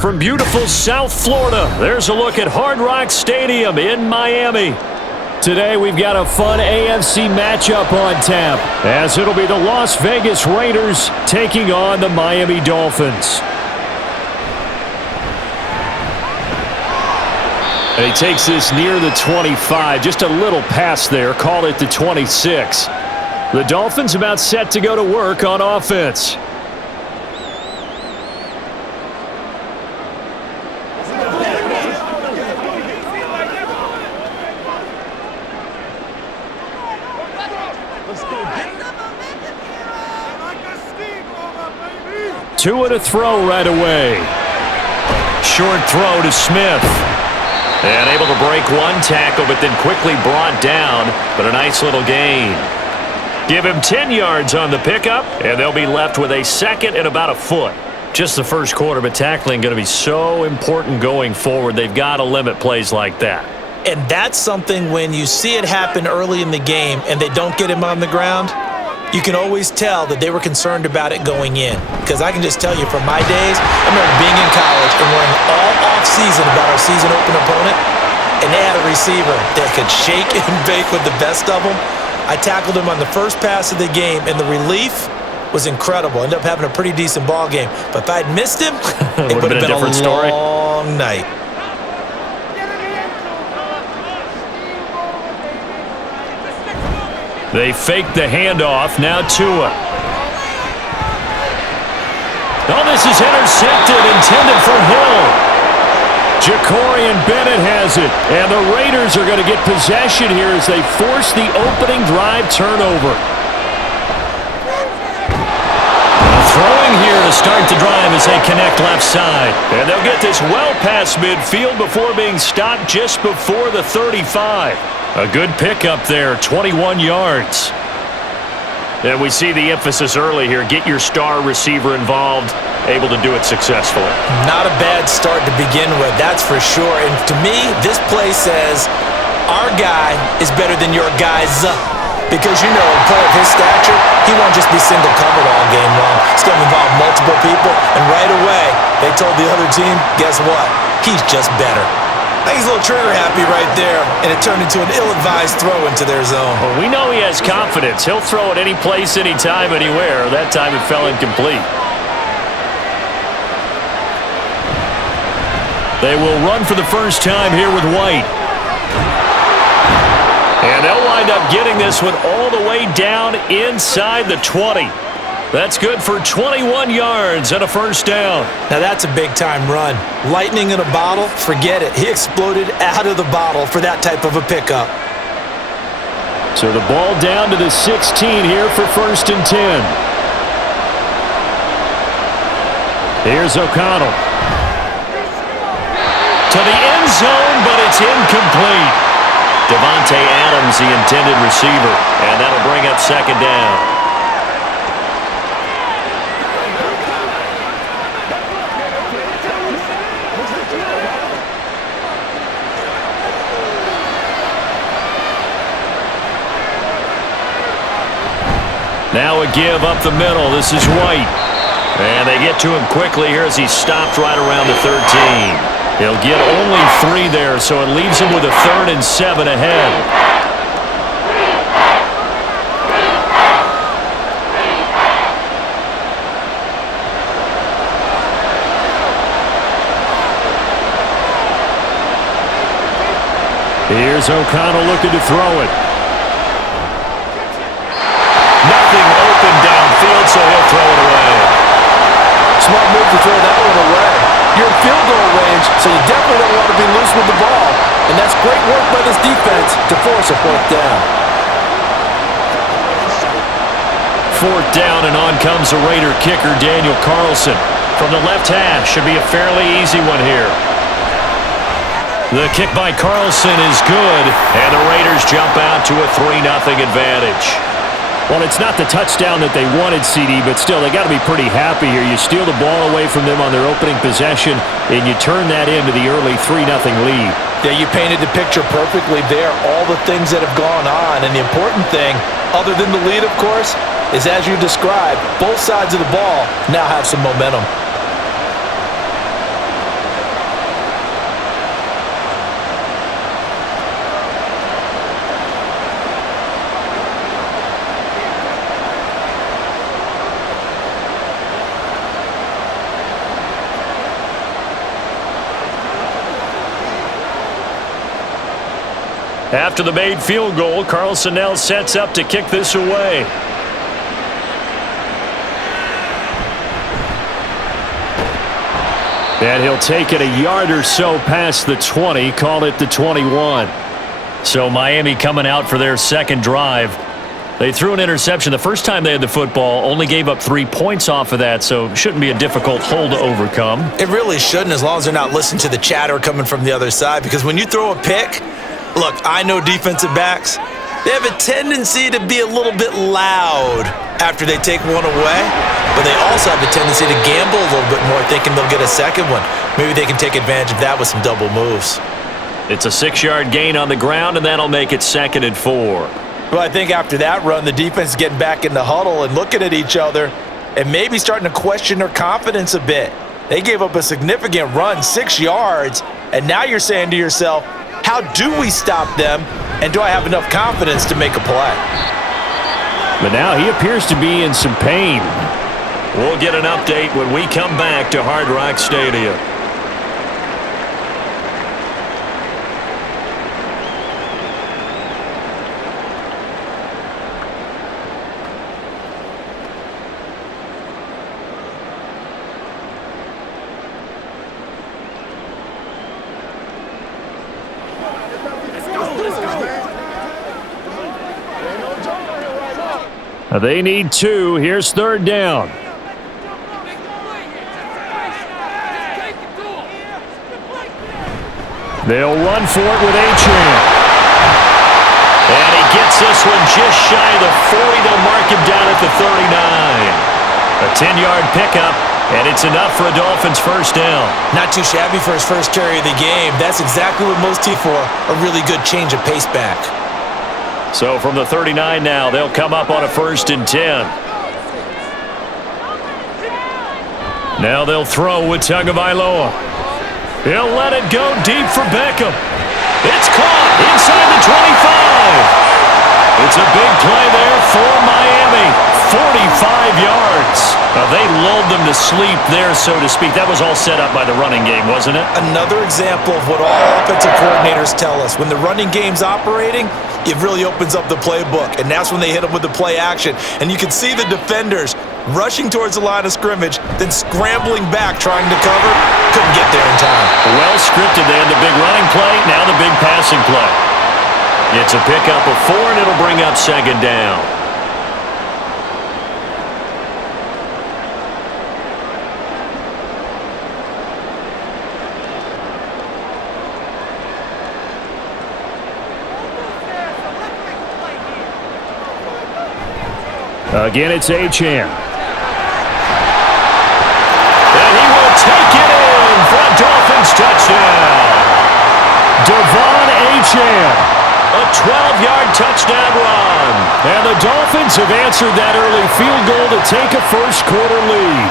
From beautiful South Florida, there's a look at Hard Rock Stadium in Miami. Today we've got a fun AFC matchup on tap, as it'll be the Las Vegas Raiders taking on the Miami Dolphins. And he takes this near the 25, just a little past there, call it the 26. The Dolphins about set to go to work on offense. Tua to throw right away. Short throw to Smith. And able to break one tackle, but then quickly brought down, but a nice little gain. Give him 10 yards on the pickup, and they'll be left with a second and about a foot. Just the first quarter, but tackling going to be so important going forward. They've got to limit plays like that. And that's something when you see it happen early in the game and they don't get him on the ground, you can always tell that they were concerned about it going in. Because I can just tell you from my days, I remember being in college and learning all off-season about our season open opponent, and they had a receiver that could shake and bake with the best of them. I tackled him on the first pass of the game, and the relief was incredible. Ended up having a pretty decent ball game. But if I'd missed him, it would have been a different story. Long night. They fake the handoff. Now Tua. Oh, this is intercepted, intended for Hill. Jacorian Bennett has it, and the Raiders are going to get possession here as they force the opening drive turnover. Throwing here to start the drive as they connect left side. And they'll get this well past midfield before being stopped just before the 35. A good pickup there, 21 yards. And we see the emphasis early here. Get your star receiver involved, able to do it successfully. Not a bad start to begin with, that's for sure. And to me, this play says our guy is better than your guy's. Because, you know, a player of his stature, he won't just be single covered all game long. It's going to involve multiple people. And right away, they told the other team, guess what? He's just better. I think he's a little trigger happy right there, and it turned into an ill-advised throw into their zone. Well, we know he has confidence. He'll throw it any place, anytime, anywhere. That time it fell incomplete. They will run for the first time here with White. And they'll wind up getting this one all the way down inside the 20. That's good for 21 yards and a first down. Now that's a big-time run. Lightning in a bottle, forget it. He exploded out of the bottle for that type of a pickup. So the ball down to the 16 here for 1st and 10. Here's O'Connell. To the end zone, but it's incomplete. Devontae Adams, the intended receiver, and that'll bring up 2nd down. Now a give up the middle. This is White. And they get to him quickly here as he's stopped right around the 13. He'll get only 3 there, so it leaves him with a 3rd and 7 ahead. Here's O'Connell looking to throw it. Nothing open downfield, so he'll throw it away. Smart move to throw that one away. You're in field goal range, so you definitely don't want to be loose with the ball. And that's great work by this defense to force a 4th down. 4th down, and on comes the Raider kicker, Daniel Carlson. From the left hash, should be a fairly easy one here. The kick by Carlson is good, and the Raiders jump out to a 3-0 advantage. Well, it's not the touchdown that they wanted, CD, but still, they got to be pretty happy here. You steal the ball away from them on their opening possession, and you turn that into the early 3-0 lead. Yeah, you painted the picture perfectly there, all the things that have gone on. And the important thing, other than the lead, of course, is as you described, both sides of the ball now have some momentum. After the made field goal, Carlson now sets up to kick this away. And he'll take it a yard or so past the 20, call it the 21. So Miami coming out for their second drive. They threw an interception the first time they had the football, only gave up 3 points off of that, so shouldn't be a difficult hole to overcome. It really shouldn't, as long as they're not listening to the chatter coming from the other side, because when you throw a pick, look, I know defensive backs, they have a tendency to be a little bit loud after they take one away, but they also have the tendency to gamble a little bit more, thinking they'll get a second one. Maybe they can take advantage of that with some double moves. It's a 6-yard gain on the ground, and that'll make it 2nd and 4. Well, I think after that run, the defense is getting back in the huddle and looking at each other and maybe starting to question their confidence a bit. They gave up a significant run, 6 yards, and now you're saying to yourself, how do we stop them, and do I have enough confidence to make a play? But now he appears to be in some pain. We'll get an update when we come back to Hard Rock Stadium. They need 2. Here's 3rd down. They'll run for it with Achane. And he gets this one just shy of the 40. They'll mark him down at the 39. A 10-yard pickup, and it's enough for a Dolphins first down. Not too shabby for his first carry of the game. That's exactly what most teams for, a really good change of pace back. So from the 39 now, they'll come up on a 1st and 10. Now they'll throw with Tagovailoa. He'll let it go deep for Beckham. It's caught inside the 25. It's a big play there for Miami. 45 yards. They lulled them to sleep there, so to speak. That was all set up by the running game, wasn't it? Another example of what all offensive coordinators tell us. When the running game's operating, it really opens up the playbook, and that's when they hit them with the play action. And you can see the defenders rushing towards the line of scrimmage, then scrambling back trying to cover. Couldn't get there in time. Well scripted. They had the big running play, now the big passing play. It's a pickup of 4, and it'll bring up 2nd down. Again, it's Achane. And he will take it in for a Dolphins touchdown. Devon Achane. A 12-yard touchdown run. And the Dolphins have answered that early field goal to take a first-quarter lead.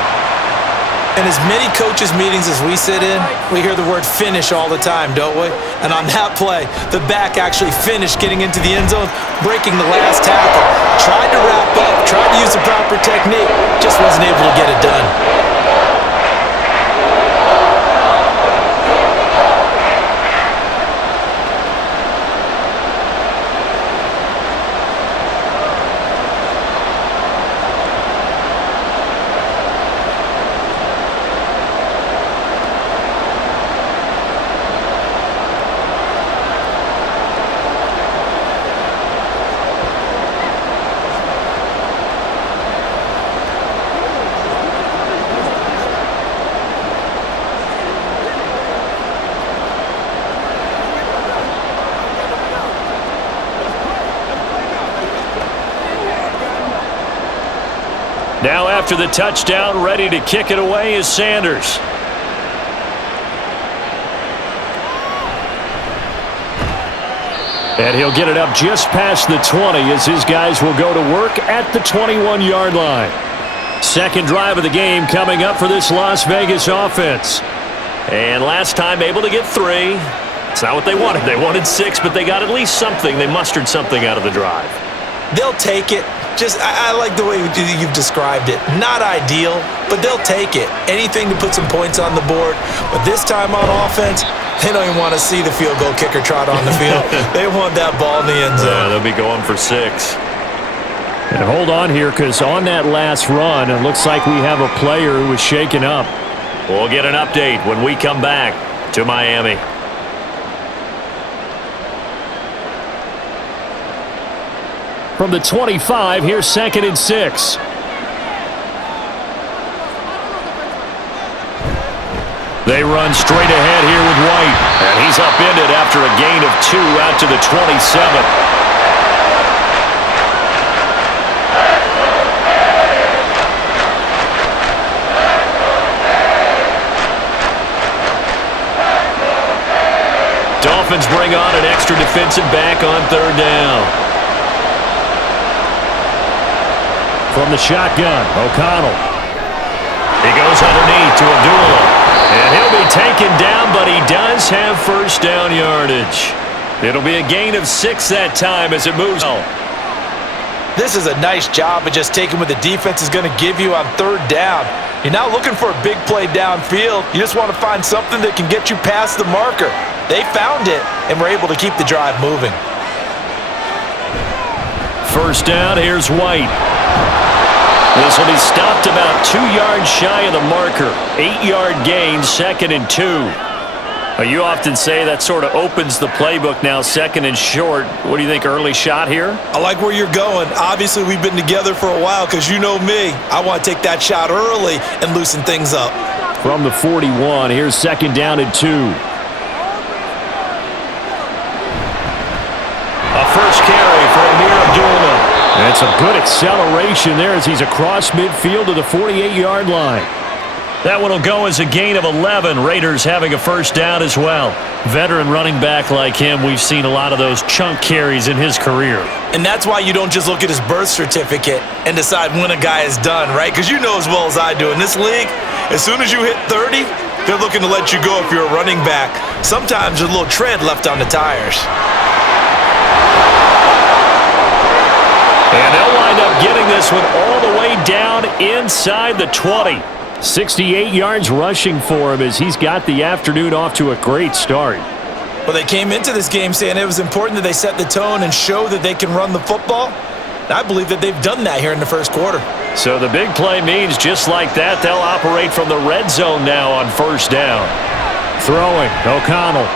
In as many coaches' meetings as we sit in, we hear the word finish all the time, don't we? And on that play, the back actually finished getting into the end zone, breaking the last tackle. Tried to wrap up, tried to use the proper technique, just wasn't able to get it done. Now after the touchdown, ready to kick it away is Sanders. And he'll get it up just past the 20 as his guys will go to work at the 21-yard line. Second drive of the game coming up for this Las Vegas offense. And last time able to get 3. It's not what they wanted. They wanted 6, but they got at least something. They mustered something out of the drive. They'll take it. I like the way you've described it. Not ideal, but they'll take it. Anything to put some points on the board. But this time on offense, They don't even want to see the field goal kicker trot on the field. They want that ball in the end zone. Yeah, they'll be going for 6. And hold on here, because on that last run, it looks like we have a player who was shaken up. We'll get an update when we come back to Miami. From the 25, here's 2nd and 6. They run straight ahead here with White. And he's upended after a gain of 2 out to the 27. Dolphins bring on an extra defensive back on 3rd down. From the shotgun, O'Connell. He goes underneath to Abdullah. And he'll be taken down, but he does have 1st down yardage. It'll be a gain of 6 that time as it moves on. This is a nice job of just taking what the defense is going to give you on 3rd down. You're not looking for a big play downfield. You just want to find something that can get you past the marker. They found it and were able to keep the drive moving. 1st down, here's White. This will be stopped about 2 yards shy of the marker. 8-yard gain, 2nd and 2. You often say that sort of opens the playbook now, 2nd and short. What do you think, early shot here? I like where you're going. Obviously, we've been together for a while because you know me. I want to take that shot early and loosen things up. From the 41, here's 2nd down and 2. A first carry for Amir Abdullah. That's a good acceleration there as he's across midfield to the 48-yard line. That one will go as a gain of 11. Raiders having a 1st down as well. Veteran running back like him, we've seen a lot of those chunk carries in his career. And that's why you don't just look at his birth certificate and decide when a guy is done, right? Because you know as well as I do, in this league, as soon as you hit 30, they're looking to let you go if you're a running back. Sometimes there's a little tread left on the tires. And they'll wind up getting this one all the way down inside the 20. 68 yards rushing for him as he's got the afternoon off to a great start. Well, they came into this game saying it was important that they set the tone and show that they can run the football. And I believe that they've done that here in the 1st quarter. So the big play means just like that, they'll operate from the red zone now on 1st down. Throwing, O'Connell.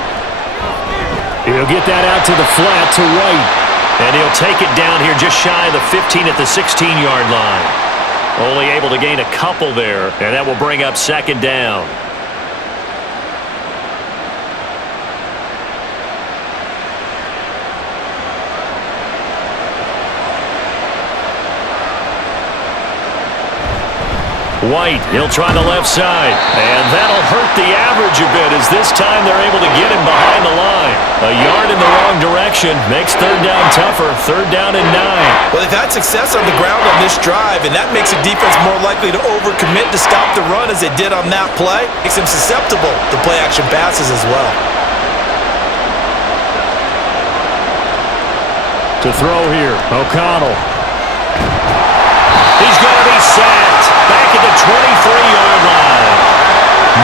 He'll get that out to the flat to White. And he'll take it down here just shy of the 15 at the 16-yard line. Only able to gain a couple there, and that will bring up 2nd down. White, he'll try the left side, and that'll hurt the average a bit as this time they're able to get him behind the line. A yard in the wrong direction makes 3rd down tougher, 3rd down and 9. Well, they've had success on the ground on this drive, and that makes the defense more likely to overcommit to stop the run as they did on that play. Makes them susceptible to play-action passes as well. To throw here, O'Connell. He's going to be sacked back at the 23-yard line.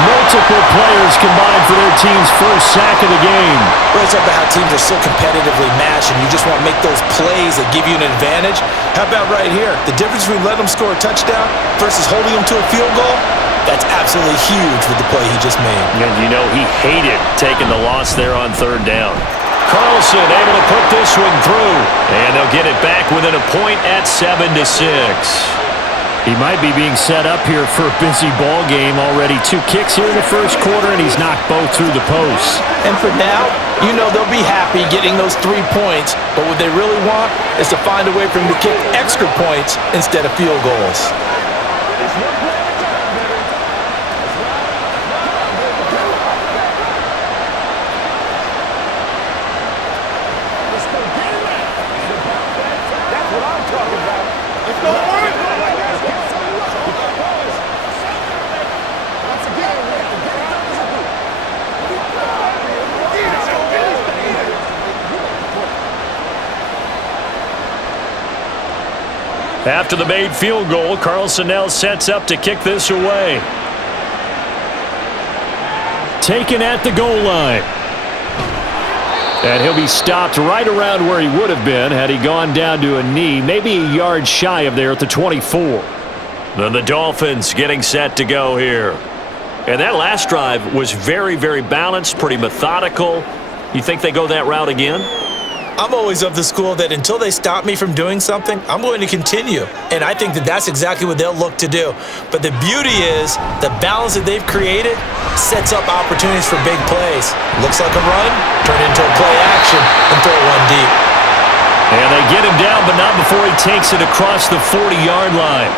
Multiple players combined for their team's 1st sack of the game. Well, it's about how teams are so competitively matched, and you just want to make those plays that give you an advantage. How about right here? The difference between letting them score a touchdown versus holding them to a field goal, that's absolutely huge with the play he just made. And you know he hated taking the loss there on 3rd down. Carlson able to put this one through, and they'll get it back within a point at 7-6. He might be being set up here for a busy ball game already. 2 kicks here in the 1st quarter, and he's knocked both through the posts. And for now, you know they'll be happy getting those 3 points, but what they really want is to find a way for him to kick extra points instead of field goals. After the made field goal, Carlson now sets up to kick this away. taken at the goal line. And he'll be stopped right around where he would have been had he gone down to a knee, maybe a yard shy of there at the 24. Then the Dolphins getting set to go here. And that last drive was very, very balanced, pretty methodical. You think they go that route again? I'm always of the school that until they stop me from doing something, I'm going to continue. And I think that that's exactly what they'll look to do. But the beauty is the balance that they've created sets up opportunities for big plays. Looks like a run, turn into a play action, and throw one deep. And they get him down, but not before he takes it across the 40-yard line.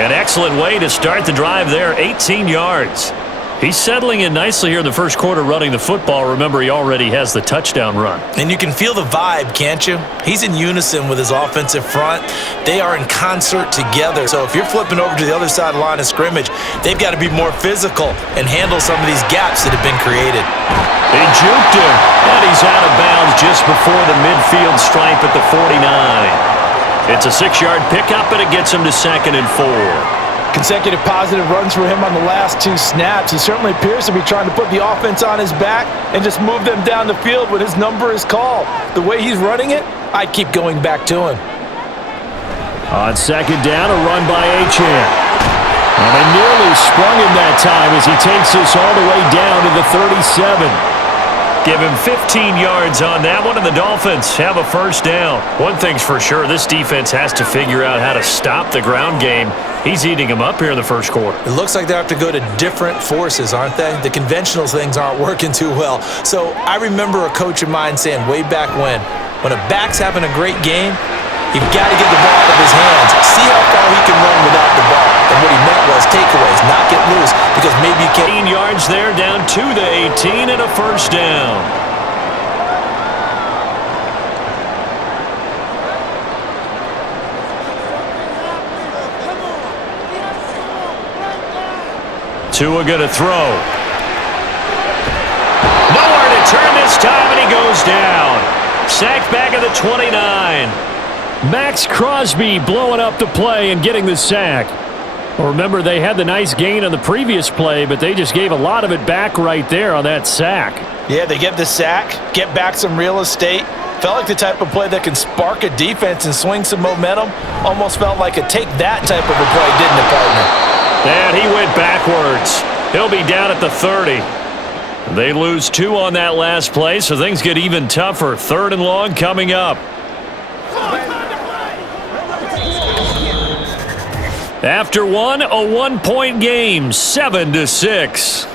An excellent way to start the drive there, 18 yards. He's settling in nicely here in the first quarter running the football. Remember, he already has the touchdown run. And you can feel the vibe, can't you? He's in unison with his offensive front. They are in concert together. So if you're flipping over to the other side of the line of scrimmage, they've got to be more physical and handle some of these gaps that have been created. They juked him, and he's out of bounds just before the midfield stripe at the 49. It's a 6-yard pickup, and it gets him to 2nd and 4. Consecutive positive runs for him on the last 2 snaps. He certainly appears to be trying to put the offense on his back and just move them down the field when his number is called. The way he's running it, I'd keep going back to him. On 2nd down, a run by Achane. And they nearly sprung him that time as he takes this all the way down to the 37. Give him 15 yards on that one, and the Dolphins have a first down. One thing's for sure, this defense has to figure out how to stop the ground game. He's eating them up here in the first quarter. It looks like they have to go to different forces, aren't they? The conventional things aren't working too well. So I remember a coach of mine saying way back when a back's having a great game, you've got to get the ball out of his hands. See how far he can run without the ball. And what he meant was takeaways, not get loose, because maybe you can't. 18 yards there, down to the 18 and a first down. Tua gonna throw. Nowhere to turn this time, and he goes down. Sacked back at the 29. Max Crosby blowing up the play and getting the sack. Well, remember, they had the nice gain on the previous play, but they just gave a lot of it back right there on that sack. Yeah, they get the sack, get back some real estate. Felt like the type of play that can spark a defense and swing some momentum. Almost felt like a take that type of a play, didn't it, partner? And he went backwards. He'll be down at the 30. They lose 2 on that last play, so things get even tougher. 3rd and long coming up. After one, a 1-point game, 7-6.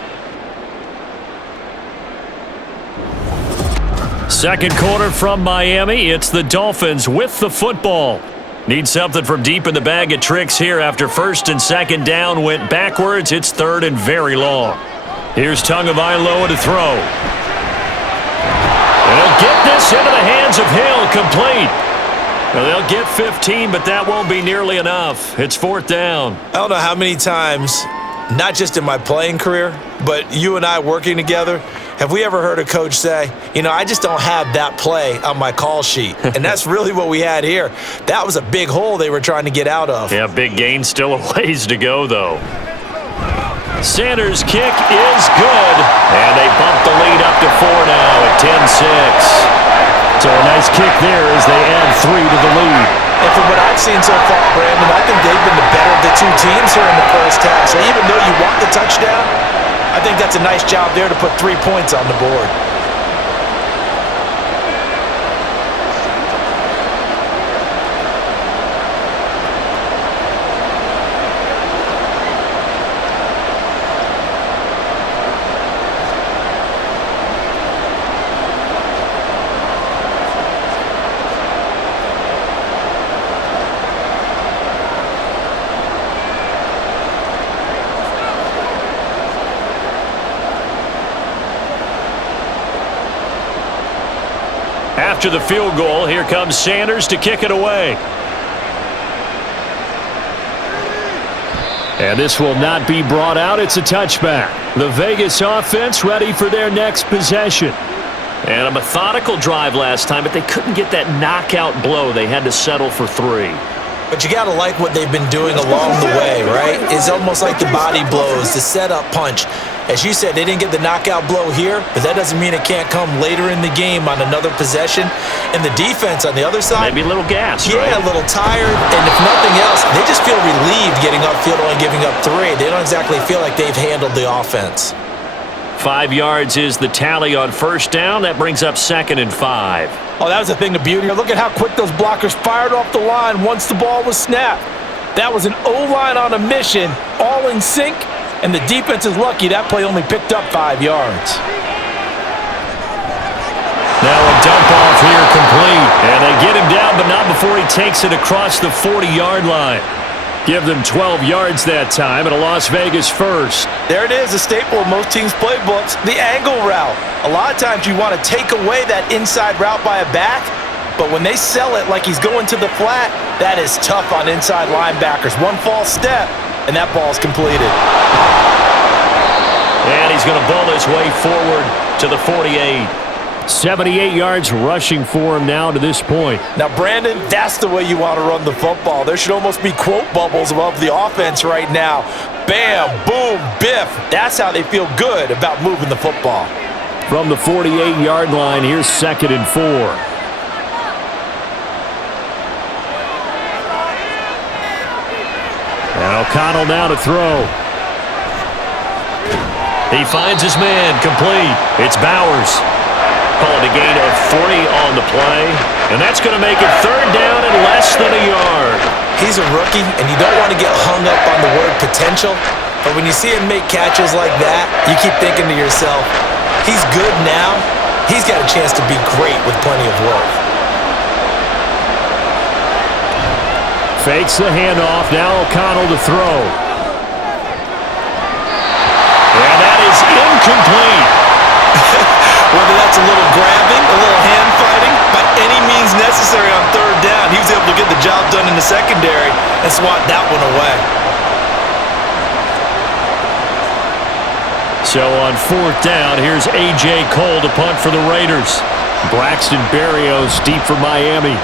Second quarter from Miami. It's the Dolphins with the football. Need something from deep in the bag of tricks here after 1st and 2nd down went backwards. It's 3rd and very long. Here's Tagovailoa to throw. And he'll get this into the hands of Hill, complete. Well, they'll get 15, but that won't be nearly enough. It's 4th down. I don't know how many times, not just in my playing career, but you and I working together, have we ever heard a coach say, I just don't have that play on my call sheet. And that's really what we had here. That was a big hole they were trying to get out of. Yeah, big gain, still a ways to go, though. Sanders' kick is good, and they bump the lead up to 4 now at 10-6. So a nice kick there as they add 3 to the lead. And from what I've seen so far, Brandon, I think they've been the better of the 2 teams here in the first half. So even though you want the touchdown, I think that's a nice job there to put 3 points on the board. After the field goal, here comes Sanders to kick it away. And this will not be brought out. It's a touchback. The Vegas offense ready for their next possession. And a methodical drive last time, but they couldn't get that knockout blow. They had to settle for 3. But you got to like what they've been doing along the way, right? It's almost like the body blows, the setup punch. As you said, they didn't get the knockout blow here, but that doesn't mean it can't come later in the game on another possession. And the defense on the other side, maybe a little gas, yeah, right? A little tired. And if nothing else, they just feel relieved getting upfield, only giving up 3. They don't exactly feel like they've handled the offense. 5 yards is the tally on first down. That brings up 2nd and 5. Oh, that was a thing of beauty. Look at how quick those blockers fired off the line once the ball was snapped. That was an O-line on a mission, all in sync, and the defense is lucky that play only picked up 5 yards. Now a dump off here complete, and they get him down, but not before he takes it across the 40-yard line. Give them 12 yards that time, and a Las Vegas first. There it is, a staple of most teams' playbooks, the angle route. A lot of times you want to take away that inside route by a back, but when they sell it like he's going to the flat, that is tough on inside linebackers. One false step, and that ball's completed. And he's going to bowl his way forward to the 48. 78 yards rushing for him now to this point. Now, Brandon, that's the way you want to run the football. There should almost be quote bubbles above the offense right now. Bam, boom, biff. That's how they feel good about moving the football. From the 48-yard line, here's 2nd and 4. And O'Connell now to throw. He finds his man, complete. It's Bowers. Call it a gain of 40 on the play. And that's going to make it 3rd down and less than a yard. He's a rookie, and you don't want to get hung up on the word potential. But when you see him make catches like that, you keep thinking to yourself, he's good now. He's got a chance to be great with plenty of work. Fakes the handoff. Now O'Connell to throw. And that is incomplete. Whether that's a little grabbing, a little hand fighting, by any means necessary on 3rd down, he was able to get the job done in the secondary and swat that one away. So on 4th down, here's A.J. Cole to punt for the Raiders. Braxton Berrios deep for Miami.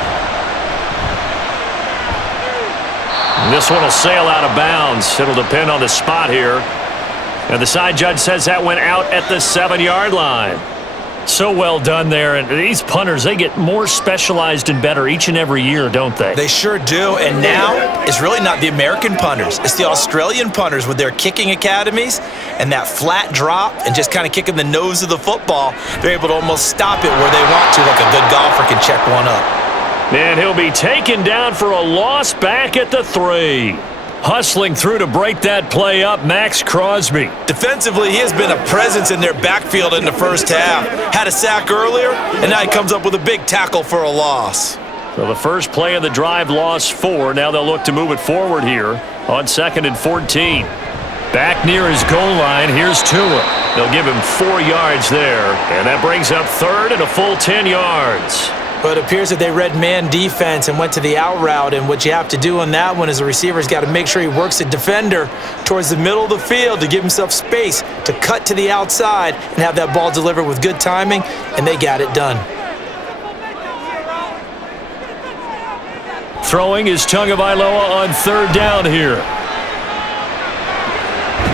And this one will sail out of bounds. It'll depend on the spot here. And the side judge says that went out at the 7-yard line. So well done there. And these punters, they get more specialized and better each and every year, don't they? They sure do. And now it's really not the American punters. It's the Australian punters with their kicking academies and that flat drop and just kind of kicking the nose of the football. They're able to almost stop it where they want to, like a good golfer can check one up. And he'll be taken down for a loss back at the 3. Hustling through to break that play up, Max Crosby. Defensively, he has been a presence in their backfield in the first half. Had a sack earlier, and now he comes up with a big tackle for a loss. So the first play of the drive lost 4. Now they'll look to move it forward here on 2nd and 14. Back near his goal line, here's Tua. They'll give him 4 yards there, and that brings up 3rd and a full 10 yards. But it appears that they read man defense and went to the out route, and what you have to do on that one is the receiver's got to make sure he works the defender towards the middle of the field to give himself space to cut to the outside and have that ball delivered with good timing, and they got it done. Throwing is Tagovailoa on 3rd down here.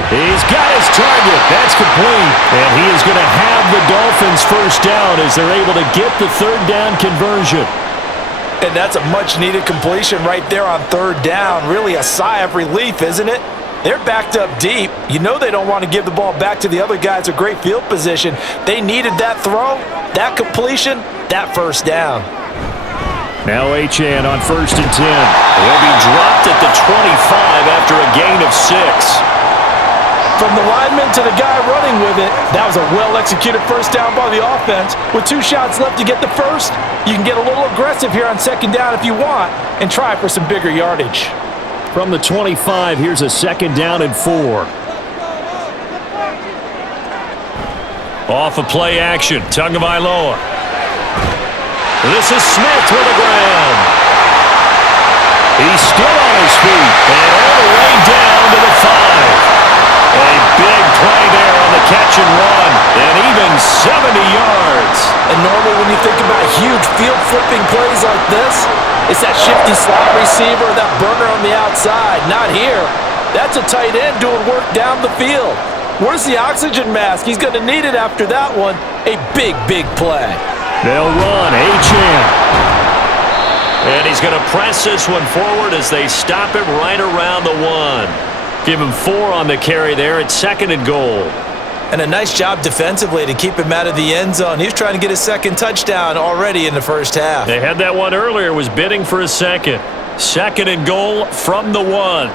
He's got his target. That's complete. And he is going to have the Dolphins first down as they're able to get the 3rd down conversion. And that's a much-needed completion right there on 3rd down. Really a sigh of relief, isn't it? They're backed up deep. You know they don't want to give the ball back to the other guys a great field position. They needed that throw, that completion, that first down. Now Achane on 1st and 10. He'll be dropped at the 25 after a gain of 6. From the lineman to the guy running with it, that was a well-executed first down by the offense. With 2 shots left to get the first, you can get a little aggressive here on 2nd down if you want and try for some bigger yardage. From the 25, here's a 2nd down and 4. Off of play action, Tagovailoa. This is Smith to the ground. He's still on his feet and all the way down to the 5. A big play there on the catch and run, and even 70 yards. And And normally when you think about huge field-flipping plays like this, it's that shifty slot receiver, that burner on the outside. Not here. That's a tight end doing work down the field. Where's the oxygen mask? He's going to need it after that one. A big, big play. They'll run. Achane. And he's going to press this one forward as they stop it right around the 1. Give him 4 on the carry there. It's 2nd and goal. And a nice job defensively to keep him out of the end zone. He was trying to get his 2nd touchdown already in the first half. They had that one earlier, was bidding for a 2nd. 2nd and goal from the 1.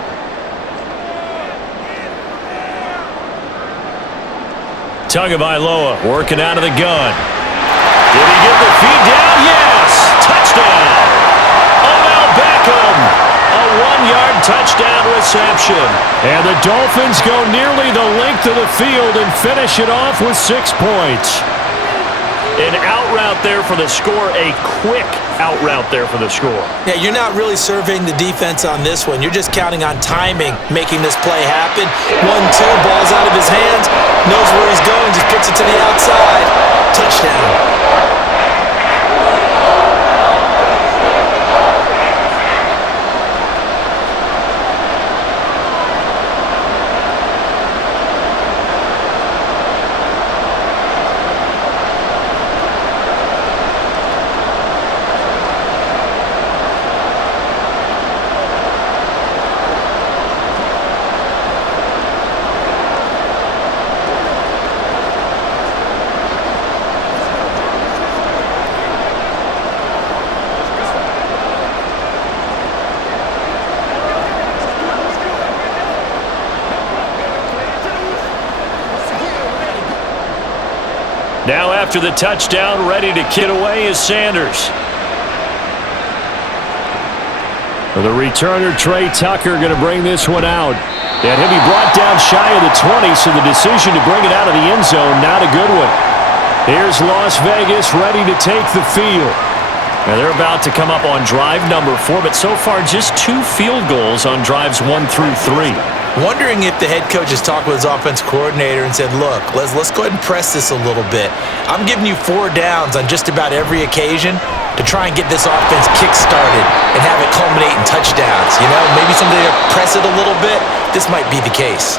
Tagovailoa working out of the gun. Did he get the feed down? Yes! Touchdown! Odell Beckham! A 1-yard touchdown reception. And the Dolphins go nearly the length of the field and finish it off with 6 points. An out route there for the score, a quick out route there for the score. Yeah, you're not really surveying the defense on this one. You're just counting on timing, making this play happen. 1-2, ball's out of his hands, knows where he's going, just puts it to the outside. Touchdown. Now after the touchdown, ready to kid away is Sanders. The returner, Trey Tucker, going to bring this one out. And he'll be brought down shy of the 20, so the decision to bring it out of the end zone, not a good one. Here's Las Vegas ready to take the field. Now they're about to come up on drive number 4, but so far just 2 field goals on drives 1 through 3. Wondering if the head coach has talked with his offense coordinator and said, look, let's go ahead and press this a little bit. I'm giving you 4 downs on just about every occasion to try and get this offense kick-started and have it culminate in touchdowns. You know, maybe somebody to press it a little bit. This might be the case.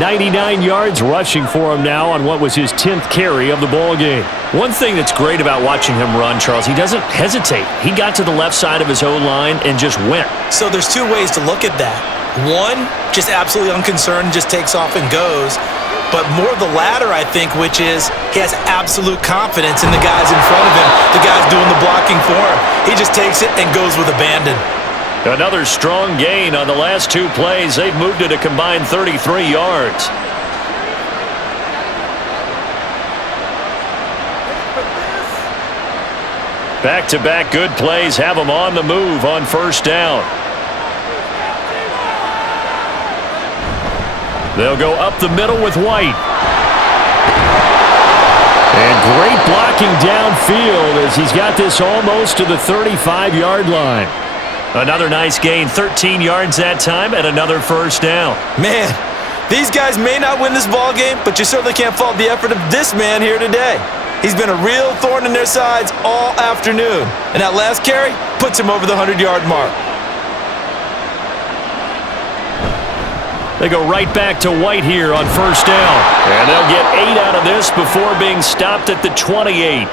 99 yards rushing for him now on what was his 10th carry of the ball game. One thing that's great about watching him run, Charles, he doesn't hesitate. He got to the left side of his O-line and just went. So there's 2 ways to look at that. One, just absolutely unconcerned, just takes off and goes. But more the latter, I think, which is he has absolute confidence in the guys in front of him, the guys doing the blocking for him. He just takes it and goes with abandon. Another strong gain on the last 2 plays. They've moved it a combined 33 yards. Back-to-back good plays have them on the move on first down. They'll go up the middle with White. And great blocking downfield as he's got this almost to the 35-yard line. Another nice gain, 13 yards that time, and another first down. Man, these guys may not win this ball game, but you certainly can't fault the effort of this man here today. He's been a real thorn in their sides all afternoon. And that last carry puts him over the 100-yard mark. They go right back to White here on first down. And they'll get 8 out of this before being stopped at the 28.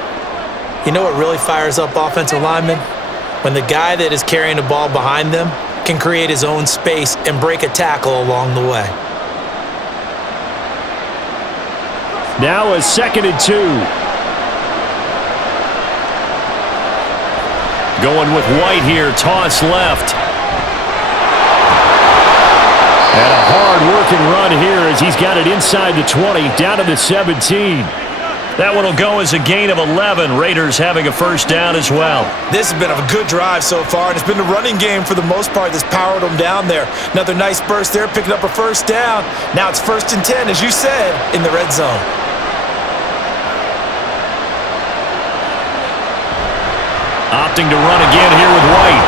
You know what really fires up offensive linemen? When the guy that is carrying the ball behind them can create his own space and break a tackle along the way. Now a 2nd and 2. Going with White here, toss left. And a hard-working run here as he's got it inside the 20, down to the 17. That one will go as a gain of 11. Raiders having a first down as well. This has been a good drive so far, and it's been the running game for the most part that's powered them down there. Another nice burst there, picking up a first down. Now it's 1st and 10, as you said, in the red zone. Opting to run again here with White.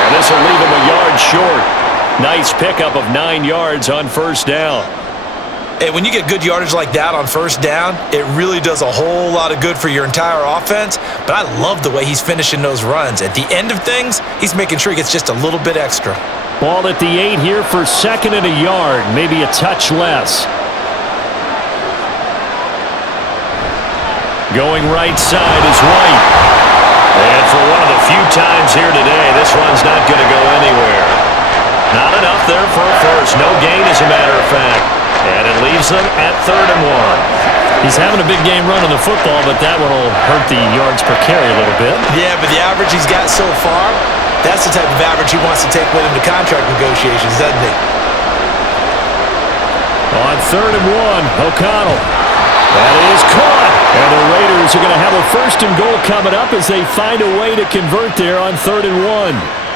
And this will leave him a yard short. Nice pickup of 9 yards on first down. Hey, when you get good yardage like that on first down, it really does a whole lot of good for your entire offense. But I love the way he's finishing those runs. At the end of things, he's making sure he gets just a little bit extra. Ball at the 8 here for 2nd and a yard, maybe a touch less. Going right side is White. And for one of the few times here today, this one's not going to go anywhere. Not enough there for a first. No gain, as a matter of fact. And it leaves them at 3rd and 1. He's having a big game running the football, but that one will hurt the yards per carry a little bit. Yeah, but the average he's got so far, that's the type of average he wants to take with him to contract negotiations, doesn't he? On 3rd and 1, O'Connell. That is caught. And the Raiders are going to have a 1st and goal coming up as they find a way to convert there on 3rd and 1.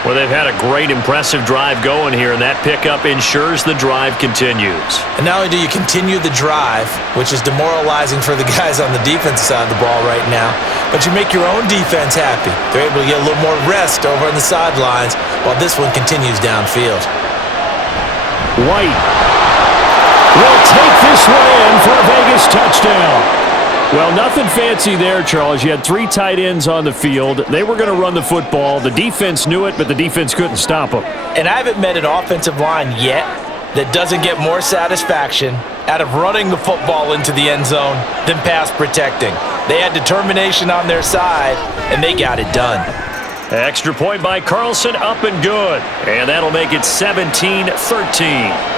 Well, they've had a great, impressive drive going here, and that pickup ensures the drive continues. And not only do you continue the drive, which is demoralizing for the guys on the defensive side of the ball right now, but you make your own defense happy. They're able to get a little more rest over on the sidelines while this one continues downfield. White will take this one in for a Vegas touchdown. Well, nothing fancy there, Charles. You had 3 tight ends on the field. They were going to run the football. The defense knew it, but the defense couldn't stop them. And I haven't met an offensive line yet that doesn't get more satisfaction out of running the football into the end zone than pass protecting. They had determination on their side, and they got it done. Extra point by Carlson, up and good. And that'll make it 17-13.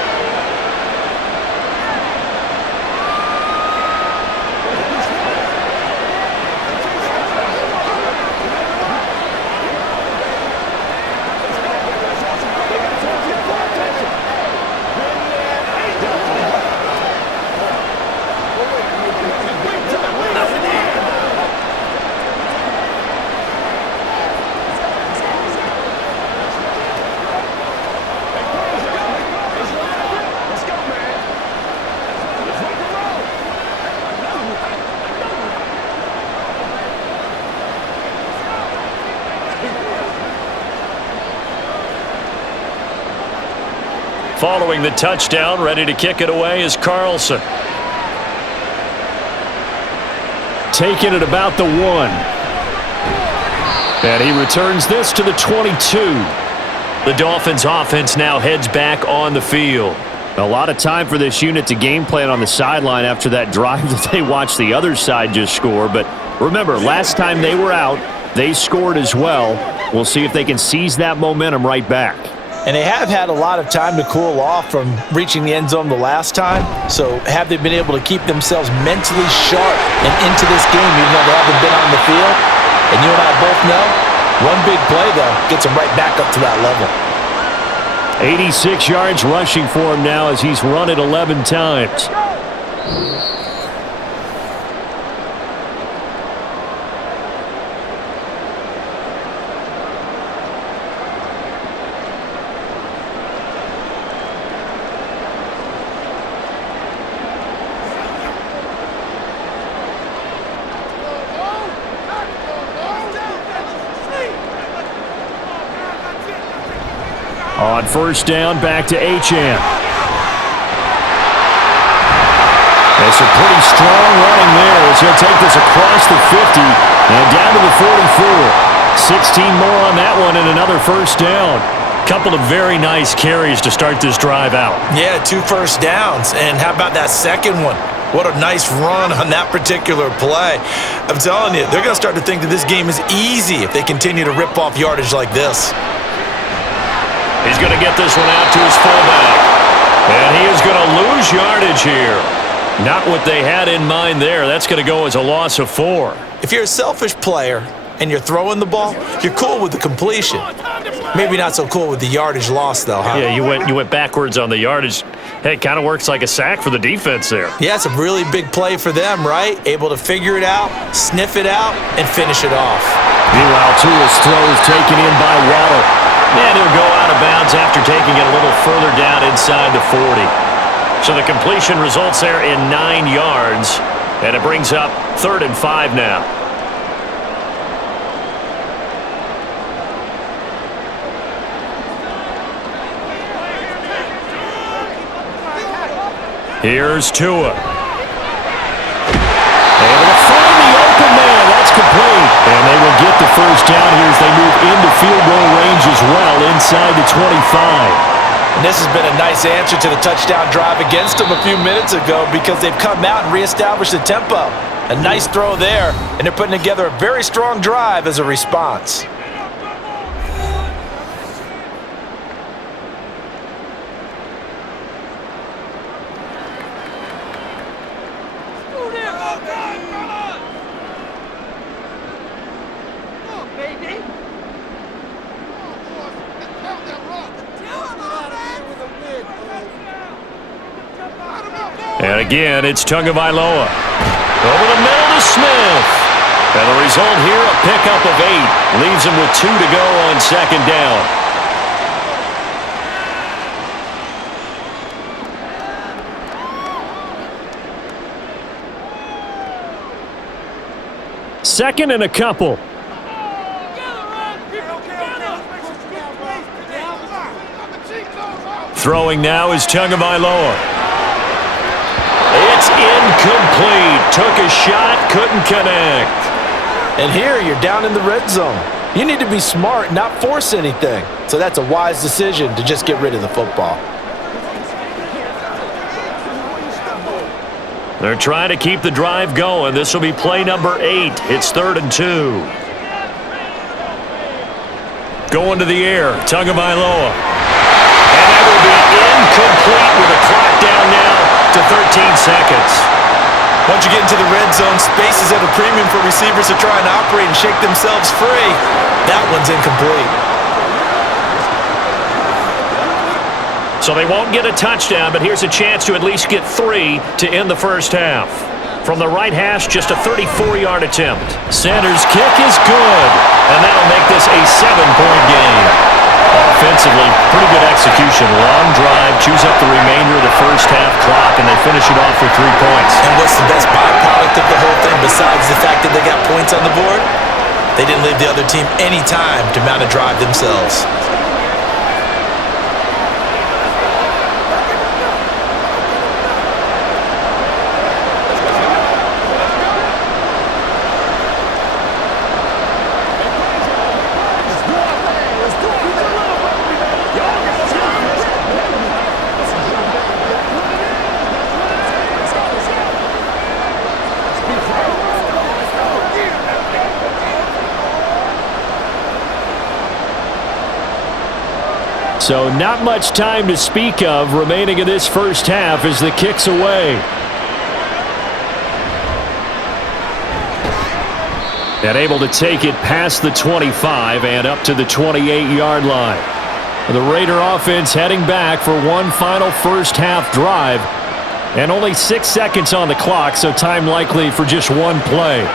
Following the touchdown, ready to kick it away is Carlson. Taking it about the 1. And he returns this to the 22. The Dolphins offense now heads back on the field. A lot of time for this unit to game plan on the sideline after that drive that they watched the other side just score. But remember, last time they were out, they scored as well. We'll see if they can seize that momentum right back. And they have had a lot of time to cool off from reaching the end zone the last time. So have they been able to keep themselves mentally sharp and into this game even though they haven't been on the field? And you and I both know, one big play, though, gets them right back up to that level. 86 yards rushing for him now as he's run it 11 times. On 1st down, back to Achane. It's a pretty strong running there as he'll take this across the 50 and down to the 44. 16 more on that one and another 1st down. Couple of very nice carries to start this drive out. Yeah, 2 first downs. And how about that second one? What a nice run on that particular play. I'm telling you, they're going to start to think that this game is easy if they continue to rip off yardage like this. He's going to get this one out to his fullback. And he is going to lose yardage here. Not what they had in mind there. That's going to go as a loss of 4. If you're a selfish player and you're throwing the ball, you're cool with the completion. Maybe not so cool with the yardage loss, though, huh? Yeah, you went backwards on the yardage. Hey, it kind of works like a sack for the defense there. Yeah, it's a really big play for them, right? Able to figure it out, sniff it out, and finish it off. Meanwhile, Tua's throw is taken in by Waddle. And he'll go out of bounds after taking it a little further down inside the 40. So the completion results there in 9 yards. And it brings up 3rd and 5 now. Here's Tua. Able to find the open man. That's complete. And they will get the first down here as they move into field goal range as well inside the 25. And this has been a nice answer to the touchdown drive against them a few minutes ago because they've come out and reestablished the tempo. A nice throw there, and they're putting together a very strong drive as a response. And again, it's Tagovailoa. Over the middle to Smith. And the result here, a pickup of 8. Leaves him with 2 to go on second down. Second and a couple. Throwing now is Tagovailoa. It's incomplete. Took a shot, couldn't connect. And here you're down in the red zone. You need to be smart, not force anything. So that's a wise decision to just get rid of the football. They're trying to keep the drive going. This will be play number 8. It's 3rd and 2. Going to the air, Tagovailoa. And that will be incomplete with a clock down now to 13 seconds. Once you get into the red zone, space is at a premium for receivers to try and operate and shake themselves free. That one's incomplete. So they won't get a touchdown, but here's a chance to at least get 3 to end the first half. From the right hash, just a 34-yard attempt. Sanders' kick is good, and that'll make this a 7-point game. Offensively, pretty good execution. Long drive, chews up the remainder of the first half clock, and they finish it off with 3 points. And what's the best byproduct of the whole thing besides the fact that they got points on the board? They didn't leave the other team any time to mount a drive themselves. So not much time to speak of remaining in this first half as the kick's away. And able to take it past the 25 and up to the 28-yard line. The Raider offense heading back for one final first half drive. And only 6 seconds on the clock, so time likely for just one play.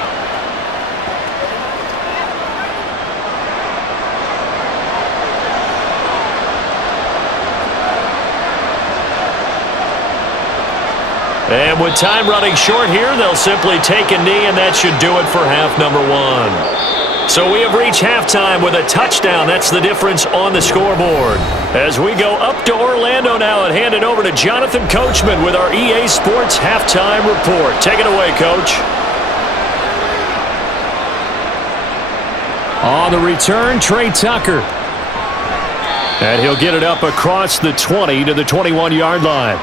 And with time running short here, they'll simply take a knee, and that should do it for half number 1. So we have reached halftime with a touchdown. That's the difference on the scoreboard. As we go up to Orlando now and hand it over to Jonathan Coachman with our EA Sports Halftime Report. Take it away, Coach. On the return, Trey Tucker. And he'll get it up across the 20 to the 21-yard line.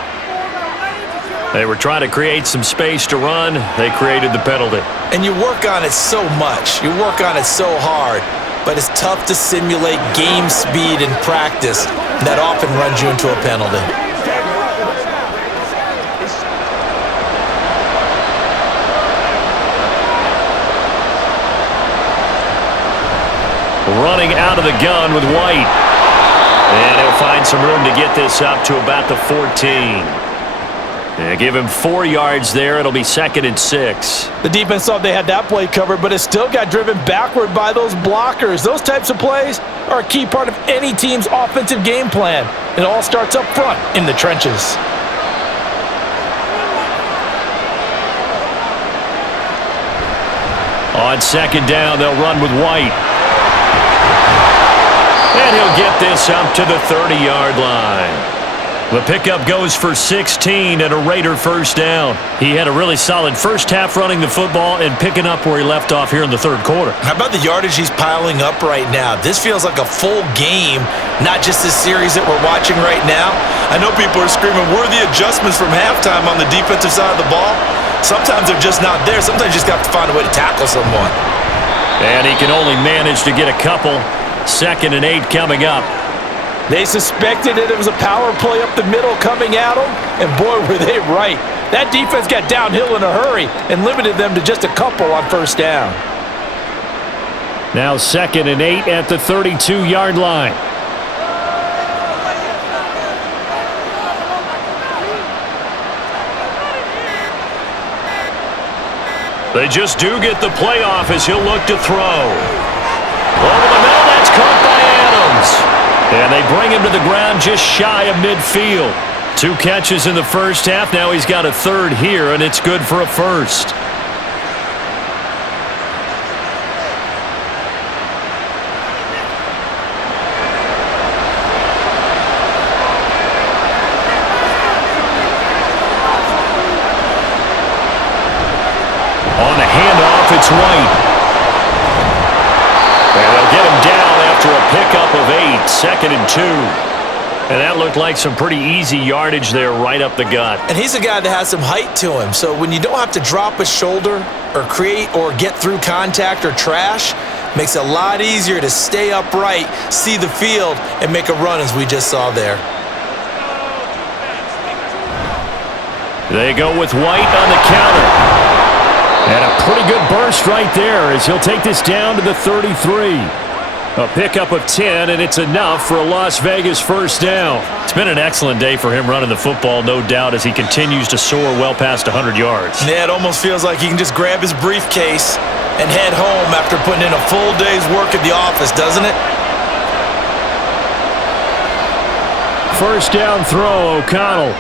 They were trying to create some space to run. They created the penalty. And you work on it so much. You work on it so hard. But it's tough to simulate game speed in practice. That often runs you into a penalty. Running out of the gun with White. And he'll find some room to get this up to about the 14. Yeah, give him 4 yards there. It'll be 2nd and 6. The defense thought they had that play covered, but it still got driven backward by those blockers. Those types of plays are a key part of any team's offensive game plan. It all starts up front in the trenches. On 2nd down, they'll run with White. And he'll get this up to the 30-yard line. The pickup goes for 16 and a Raider first down. He had a really solid first half running the football and picking up where he left off here in the third quarter. How about the yardage he's piling up right now? This feels like a full game, not just this series that we're watching right now. I know people are screaming, worthy adjustments from halftime on the defensive side of the ball. Sometimes they're just not there. Sometimes you just got to find a way to tackle someone. And he can only manage to get a couple. 2nd and 8 coming up. They suspected that it was a power play up the middle coming at them, and boy, were they right. That defense got downhill in a hurry and limited them to just a couple on first down. Now 2nd and 8 at the 32-yard line. They just do get the play off as he'll look to throw. Over the middle, that's caught by Adams. And they bring him to the ground just shy of midfield. 2 catches in the first half. Now he's got a third here, and it's good for a first. On the handoff, it's White. And they'll get him down after a pickup of 8, 2nd and 2. And that looked like some pretty easy yardage there right up the gut. And he's a guy that has some height to him, so when you don't have to drop a shoulder or create or get through contact or trash, makes it a lot easier to stay upright, see the field, and make a run as we just saw there. They go with White on the counter. And a pretty good burst right there as he'll take this down to the 33. A pickup of 10, and it's enough for a Las Vegas first down. It's been an excellent day for him running the football, no doubt, as he continues to soar well past 100 yards. Yeah, it almost feels like he can just grab his briefcase and head home after putting in a full day's work at the office, doesn't it? First down throw, O'Connell.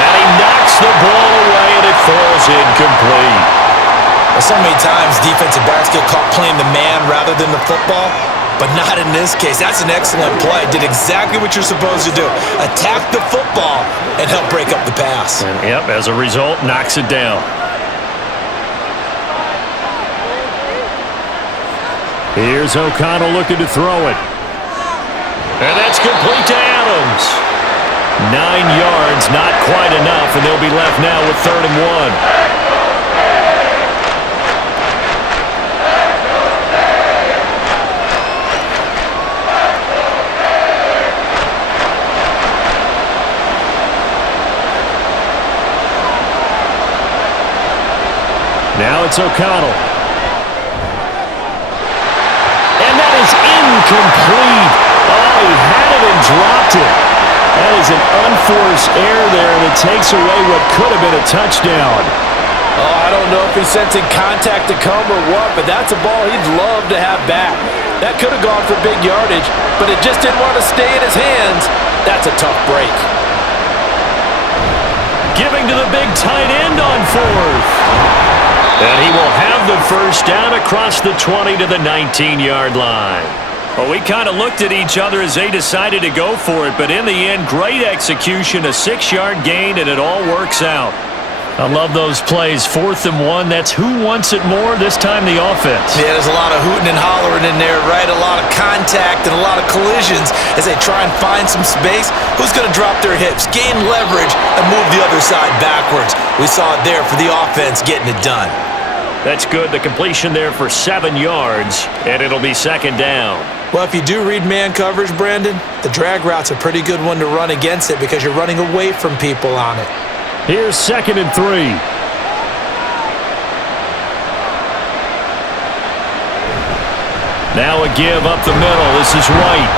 And he knocks the ball away, and it falls incomplete. Well, so many times defensive backs get caught playing the man rather than the football, but not in this case. That's an excellent play. Did exactly what you're supposed to do. Attack the football and help break up the pass. And, yep, as a result, knocks it down. Here's O'Connell looking to throw it. And that's complete to Adams. 9 yards, not quite enough, and they'll be left now with 3rd and 1. Now it's O'Connell. And that is incomplete. Oh, he had it and dropped it. That is an unforced error there, and it takes away what could have been a touchdown. Oh, I don't know if he's sensing contact to come or what, but that's a ball he'd love to have back. That could have gone for big yardage, but it just didn't want to stay in his hands. That's a tough break. Giving to the big tight end on 4th. And he will have the first down across the 20 to the 19-yard line. Well, we kind of looked at each other as they decided to go for it, but in the end, great execution, a 6-yard gain, and it all works out. I love those plays. 4th and 1, that's who wants it more, this time the offense. Yeah, there's a lot of hooting and hollering in there, right? A lot of contact and a lot of collisions as they try and find some space. Who's going to drop their hips, gain leverage, and move the other side backwards? We saw it there for the offense getting it done. That's good. The completion there for 7 yards, and it'll be 2nd down. Well, if you do read man coverage, Brandon, the drag route's a pretty good one to run against it because you're running away from people on it. Here's 2nd and 3. Now a give up the middle. This is White.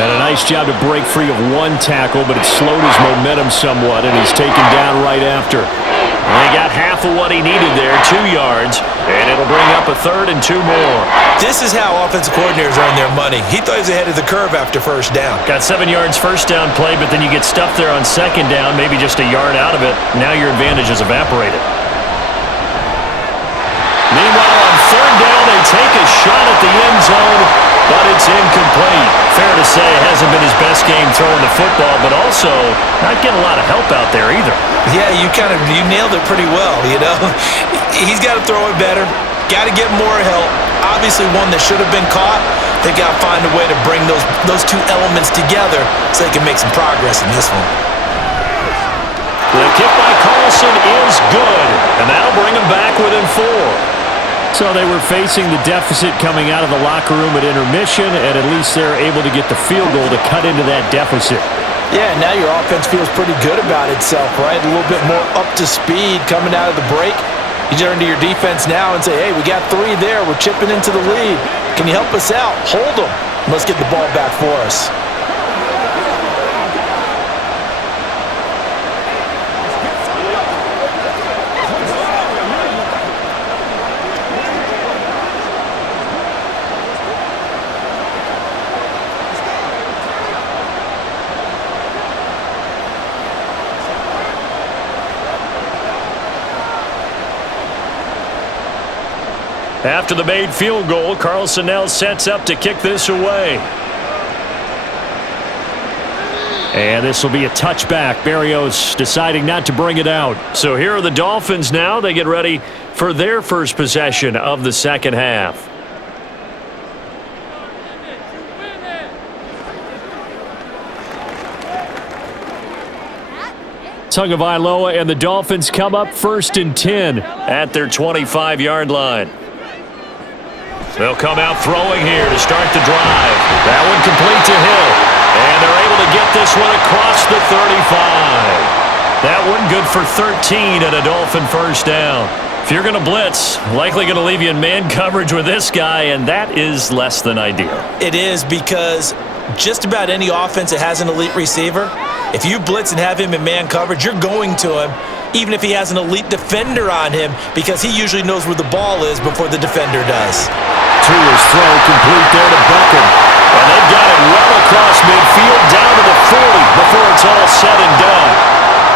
And a nice job to break free of 1 tackle, but it slowed his momentum somewhat, and he's taken down right after. And he got half of what he needed there, 2 yards, and it'll bring up a 3rd and 2 more. This is how offensive coordinators earn their money. He thought he was ahead of the curve after first down. Got 7 yards first down play, but then you get stuffed there on 2nd down, maybe just a yard out of it. Now your advantage is evaporated. Meanwhile, on 3rd down, they take a shot at the end zone, but it's incomplete. Fair to say, hasn't been his best game throwing the football, but also not getting a lot of help out there either. Yeah, you nailed it pretty well, you know. He's got to throw it better, got to get more help. Obviously one that should have been caught. They've got to find a way to bring those two elements together so they can make some progress in this one. The kick by Carlson is good, and that'll bring him back within 4. So they were facing the deficit coming out of the locker room at intermission, and at least they're able to get the field goal to cut into that deficit. Yeah, now your offense feels pretty good about itself, right? A little bit more up to speed coming out of the break. You turn to your defense now and say, hey, we got 3 there. We're chipping into the lead. Can you help us out? Hold them. Let's get the ball back for us. After the made field goal, Carlson now sets up to kick this away. And this will be a touchback. Berrios deciding not to bring it out. So here are the Dolphins now. They get ready for their first possession of the second half. Tagovailoa and the Dolphins come up 1st and 10 at their 25-yard line. They'll come out throwing here to start the drive. That one complete to Hill. And they're able to get this one across the 35. That one good for 13 and a Dolphin first down. If you're going to blitz, likely going to leave you in man coverage with this guy, and that is less than ideal. It is, because just about any offense that has an elite receiver, if you blitz and have him in man coverage, you're going to him, even if he has an elite defender on him, because he usually knows where the ball is before the defender does. Tua's throw complete there to Beckham. And they've got it well across midfield down to the 40 before it's all said and done.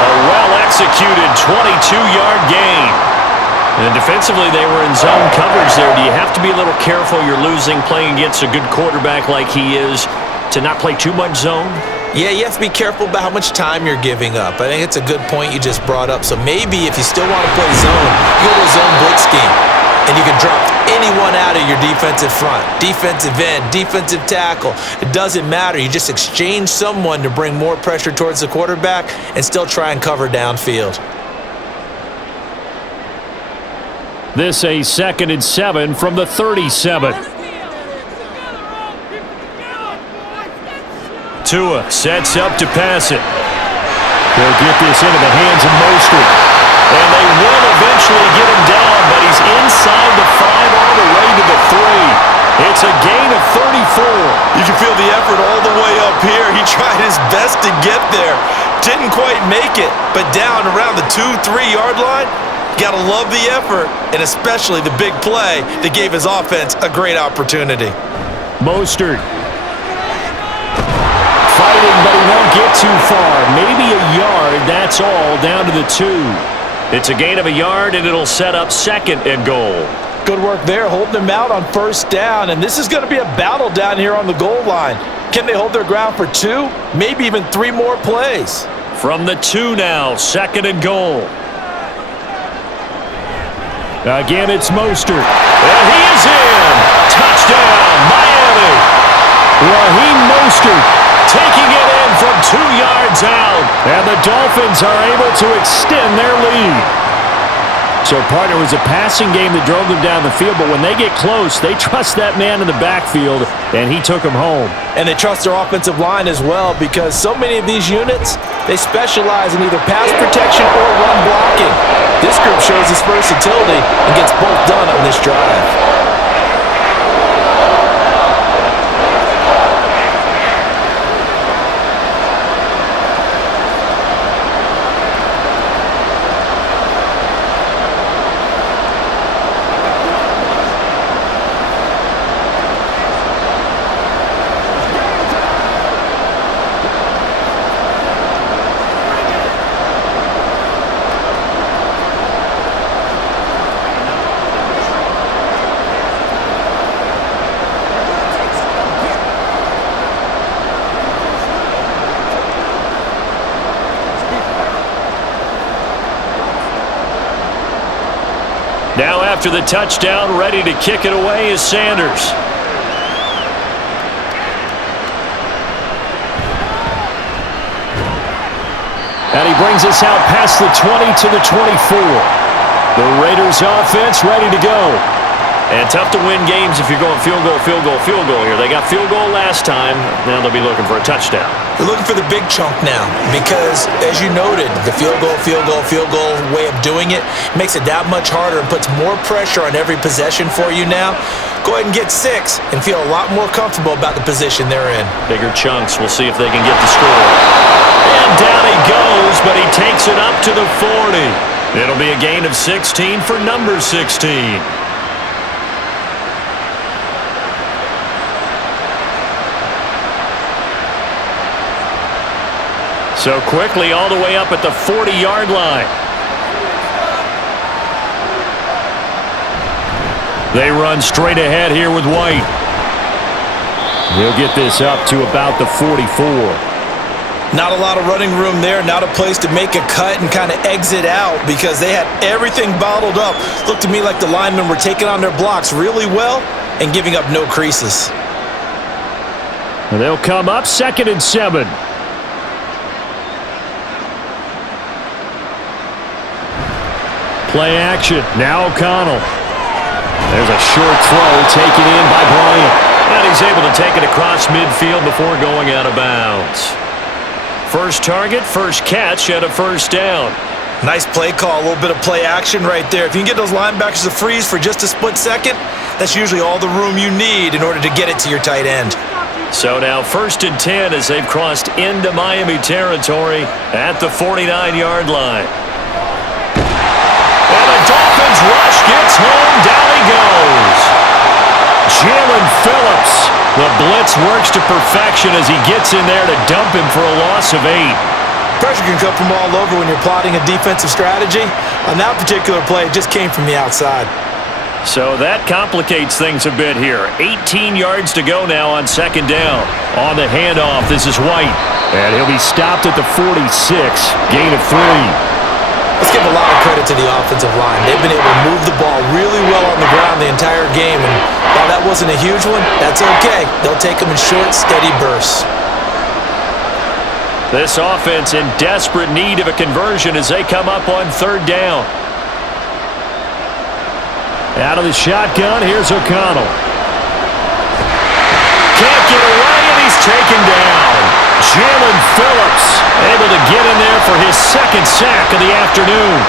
A well-executed 22-yard gain. And defensively, they were in zone coverage there. Do you have to be a little careful? You're losing playing against a good quarterback like he is to not play too much zone? Yeah, you have to be careful about how much time you're giving up. I think it's a good point you just brought up. So maybe if you still want to play zone, you go to a zone blitz scheme. And you can drop anyone out of your defensive front, defensive end, defensive tackle. It doesn't matter. You just exchange someone to bring more pressure towards the quarterback and still try and cover downfield. This a 2nd and 7 from the 37. Tua sets up to pass it. They'll get this into the hands of Mostert. And they will eventually get him down, but he's inside the 5 all the way to the 3. It's a gain of 34. You can feel the effort all the way up here. He tried his best to get there. Didn't quite make it, but down around the 2-3-yard line, got to love the effort, and especially the big play that gave his offense a great opportunity. Mostert fighting, but he won't get too far. Maybe a yard, that's all, down to the 2. It's a gain of a yard, and it'll set up 2nd and goal. Good work there, holding them out on 1st down, and this is going to be a battle down here on the goal line. Can they hold their ground for 2, maybe even 3 more plays? From the 2 now, 2nd and goal. Again, it's Mostert. And he is in! Touchdown, Miami! Raheem Mostert taking it in from 2 yards out. And the Dolphins are able to extend their lead. So, partner, it was a passing game that drove them down the field, but when they get close, they trust that man in the backfield, and he took them home. And they trust their offensive line as well, because so many of these units, they specialize in either pass protection or run blocking. This group shows its versatility and gets both done on this drive. Now after the touchdown, ready to kick it away is Sanders. And he brings us out past the 20 to the 24. The Raiders offense ready to go. And tough to win games if you're going field goal, field goal, field goal here. They got field goal last time. Now they'll be looking for a touchdown. They're looking for the big chunk now because, as you noted, the field goal way of doing it makes it that much harder and puts more pressure on every possession for you now. Go ahead and get 6 and feel a lot more comfortable about the position they're in. Bigger chunks. We'll see if they can get the score. And down he goes, but he takes it up to the 40. It'll be a gain of 16 for number 16. So quickly all the way up at the 40-yard line. They run straight ahead here with White. He'll get this up to about the 44. Not a lot of running room there, not a place to make a cut and kind of exit out because they had everything bottled up. Looked to me like the linemen were taking on their blocks really well and giving up no creases. And they'll come up 2nd and 7. Play action. Now O'Connell. There's a short throw taken in by Bryant. And he's able to take it across midfield before going out of bounds. First target, first catch, and a first down. Nice play call, a little bit of play action right there. If you can get those linebackers to freeze for just a split second, that's usually all the room you need in order to get it to your tight end. So now 1st and 10 as they've crossed into Miami territory at the 49-yard line. And the Dolphins rush gets home. Down he goes. Jalen Phillips. The blitz works to perfection as he gets in there to dump him for a loss of 8. Pressure can come from all over when you're plotting a defensive strategy. On that particular play, it just came from the outside. So that complicates things a bit here. 18 yards to go now on 2nd down. On the handoff, this is White. And he'll be stopped at the 46. Gain of 3. Let's give a lot of credit to the offensive line. They've been able to move the ball really well on the ground the entire game. And while that wasn't a huge one, that's okay. They'll take them in short, steady bursts. This offense in desperate need of a conversion as they come up on 3rd down. Out of the shotgun, here's O'Connell. Can't get away, and he's taken down. Jalen Phillips able to get in there for his 2nd sack of the afternoon.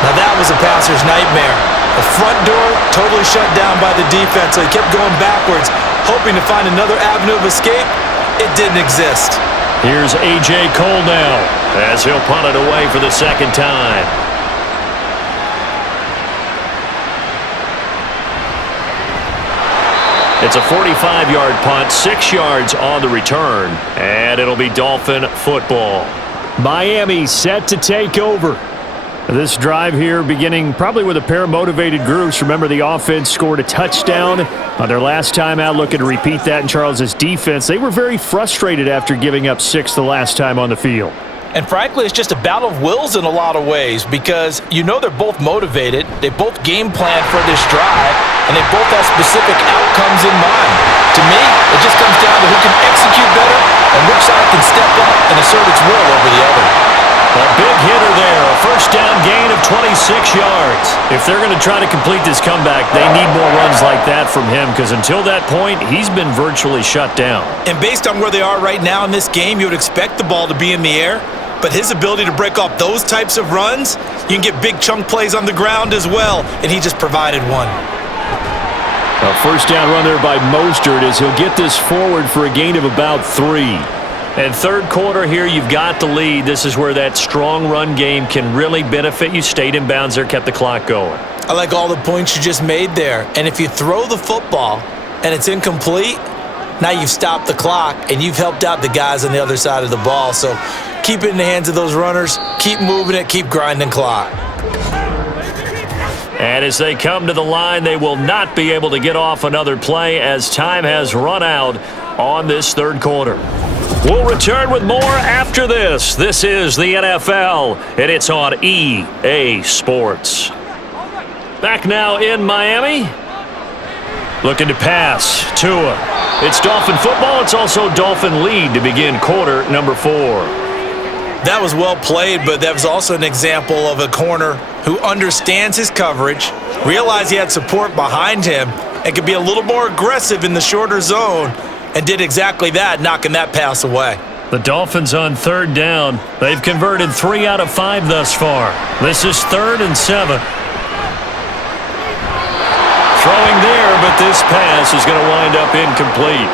Now that was a passer's nightmare. The front door totally shut down by the defense, so he kept going backwards, hoping to find another avenue of escape. It didn't exist. Here's A.J. Cole now as he'll punt it away for the 2nd time. It's a 45-yard punt, 6 yards on the return, and it'll be Dolphin football. Miami set to take over. This drive here beginning probably with a pair of motivated groups. Remember, the offense scored a touchdown on their last time out. Looking to repeat that in Charles's defense. They were very frustrated after giving up 6 the last time on the field. And frankly, it's just a battle of wills in a lot of ways because you know they're both motivated. They both game planned for this drive, and they both have specific outcomes in mind. To me, it just comes down to who can execute better and which side can step up and assert its will over the other. A big hitter there, a first down gain of 26 yards. If they're going to try to complete this comeback, they need more runs like that from him because until that point, he's been virtually shut down. And based on where they are right now in this game, you would expect the ball to be in the air. But his ability to break off those types of runs, you can get big chunk plays on the ground as well, and he just provided one. A first down run there by Mostert as he'll get this forward for a gain of about 3. And 3rd quarter here, you've got the lead. This is where that strong run game can really benefit you. Stayed in bounds there, kept the clock going. I like all the points you just made there. And if you throw the football and it's incomplete, now you've stopped the clock and you've helped out the guys on the other side of the ball. So keep it in the hands of those runners. Keep moving it. Keep grinding clock. And as they come to the line, they will not be able to get off another play as time has run out on this 3rd quarter. We'll return with more after this. This is the NFL, and it's on EA Sports. Back now in Miami. Looking to pass. Tua. It's Dolphin football. It's also Dolphin lead to begin quarter number 4. That was well played, but that was also an example of a corner who understands his coverage, realized he had support behind him, and could be a little more aggressive in the shorter zone, and did exactly that, knocking that pass away. The Dolphins on 3rd down. They've converted 3 out of 5 thus far. This is 3rd and 7. Throwing there, but this pass is going to wind up incomplete.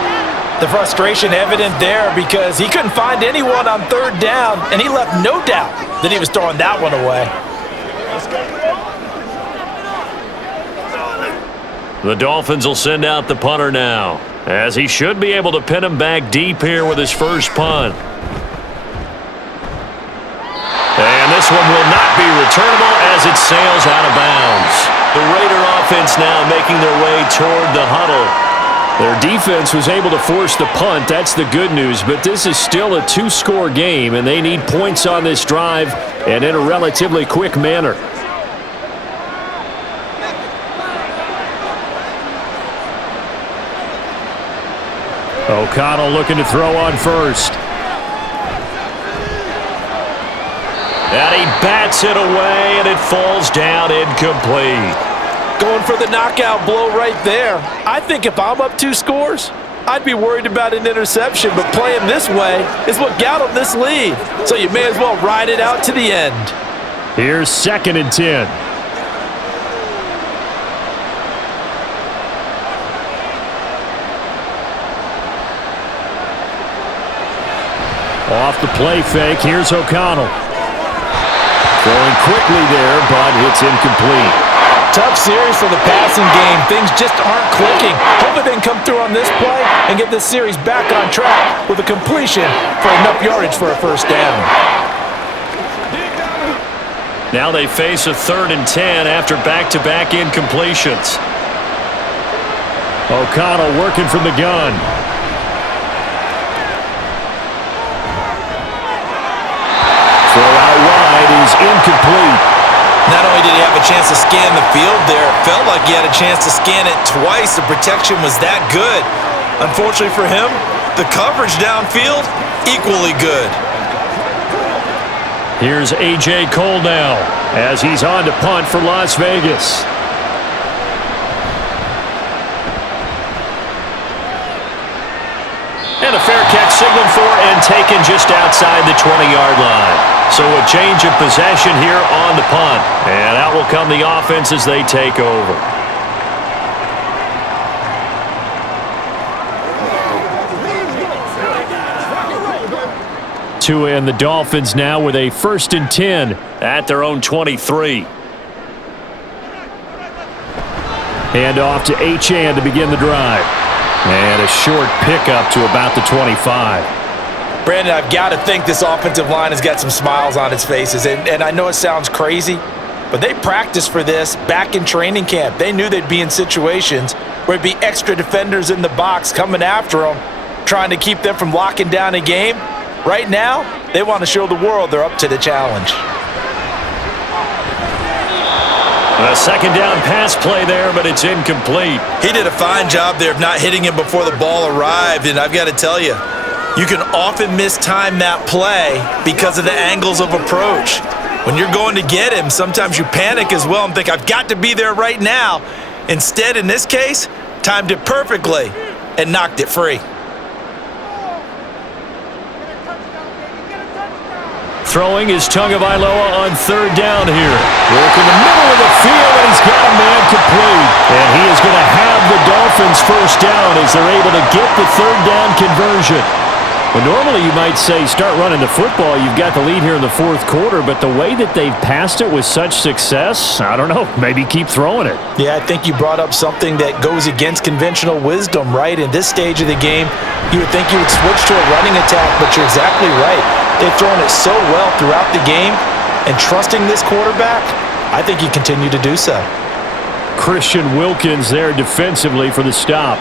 The frustration evident there because he couldn't find anyone on 3rd down, and he left no doubt that he was throwing that one away. The Dolphins will send out the punter now, as he should be able to pin him back deep here with his first punt. And this one will not be returnable as it sails out of bounds. The Raider offense now making their way toward the huddle. Their defense was able to force the punt. That's the good news, but this is still a 2-score game, and they need points on this drive and in a relatively quick manner. O'Connell looking to throw on first. And he bats it away, and it falls down incomplete. Going for the knockout blow right there. I think if I'm up 2 scores, I'd be worried about an interception, but playing this way is what got him this lead. So you may as well ride it out to the end. Here's 2nd and 10. Off the play fake, here's O'Connell. Throwing quickly there, but it's incomplete. Tough series for the passing game. Things just aren't clicking. Hopefully they can come through on this play and get this series back on track with a completion for enough yardage for a first down. Now they face a 3rd and 10 after back-to-back incompletions. O'Connell working from the gun. Throw out wide is incomplete. Not only did he have a chance to scan the field there, it felt like he had a chance to scan it twice. The protection was that good. Unfortunately for him, the coverage downfield, equally good. Here's A.J. Cole now as he's on to punt for Las Vegas. And a fair catch signaled for and taken just outside the 20-yard line. So a change of possession here on the punt. And out will come the offense as they take over. Tua and the Dolphins now with a 1st and 10 at their own 23. Hand off to Achane to begin the drive. And a short pickup to about the 25. Brandon, I've got to think this offensive line has got some smiles on its faces. And I know it sounds crazy, but they practiced for this back in training camp. They knew they'd be in situations where it'd be extra defenders in the box coming after them, trying to keep them from locking down a game. Right now, they want to show the world they're up to the challenge. A 2nd down pass play there, but it's incomplete. He did a fine job there of not hitting him before the ball arrived, and I've got to tell you, you can often mistime that play because of the angles of approach. When you're going to get him, sometimes you panic as well and think, I've got to be there right now. Instead, in this case, timed it perfectly and knocked it free. Throwing is Tagovailoa on 3rd down here. Work in the middle of the field, and he's got a man complete. And he is going to have the Dolphins' first down as they're able to get the 3rd down conversion. Well, normally you might say start running the football. You've got the lead here in the 4th quarter, but the way that they've passed it with such success, I don't know, maybe keep throwing it. Yeah, I think you brought up something that goes against conventional wisdom, right? In this stage of the game, you would think you would switch to a running attack, but you're exactly right. They've thrown it so well throughout the game, and trusting this quarterback, I think you continue to do so. Christian Wilkins there defensively for the stop.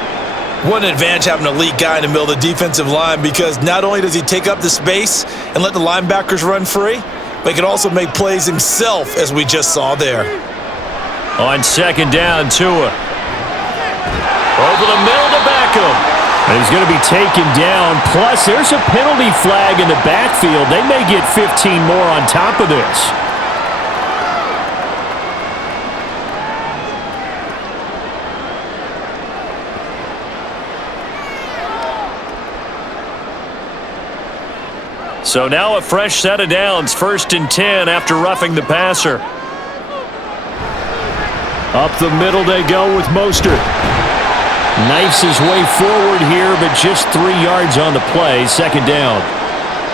What an advantage having an elite guy in the middle of the defensive line, because not only does he take up the space and let the linebackers run free, but he can also make plays himself, as we just saw there. On second down, Tua. Over the middle to Beckham. And he's going to be taken down. Plus, there's a penalty flag in the backfield. They may get 15 more on top of this. So now a fresh set of downs, 1st and 10 after roughing the passer. Up the middle they go with Mostert. Knifes his way forward here, but just 3 yards on the play, 2nd down.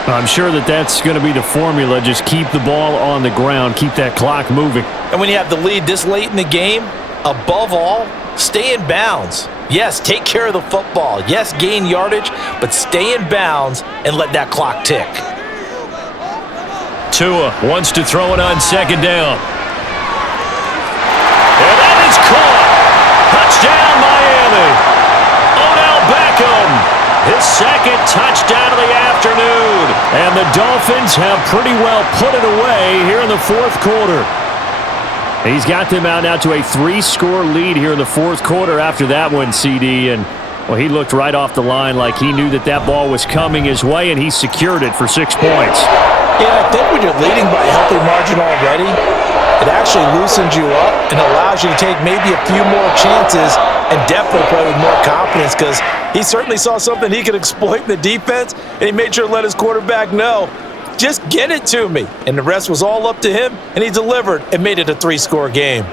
I'm sure that's going to be the formula. Just keep the ball on the ground, keep that clock moving. And when you have the lead this late in the game, above all, stay in bounds. Yes, take care of the football. Yes, gain yardage, but stay in bounds and let that clock tick. Tua wants to throw it on 2nd down. And that is caught. Touchdown, Miami. Odell Beckham, his 2nd touchdown of the afternoon. And the Dolphins have pretty well put it away here in the 4th quarter. He's got them out now to a 3-score lead here in the 4th quarter after that one, CD. And, well, he looked right off the line like he knew that ball was coming his way, and he secured it for 6 points. Yeah, I think when you're leading by a healthy margin already, it actually loosens you up and allows you to take maybe a few more chances and definitely play with more confidence, because he certainly saw something he could exploit in the defense, and he made sure to let his quarterback know, just get it to me. And the rest was all up to him, and he delivered and made it a 3-score game.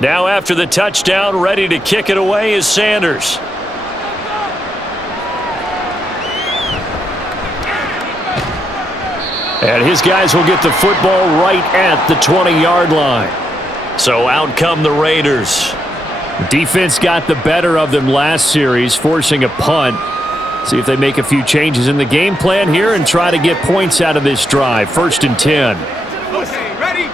Now after the touchdown, ready to kick it away is Sanders. And his guys will get the football right at the 20-yard line. So out come the Raiders. Defense got the better of them last series, forcing a punt. See if they make a few changes in the game plan here and try to get points out of this drive. 1st and 10. Ready?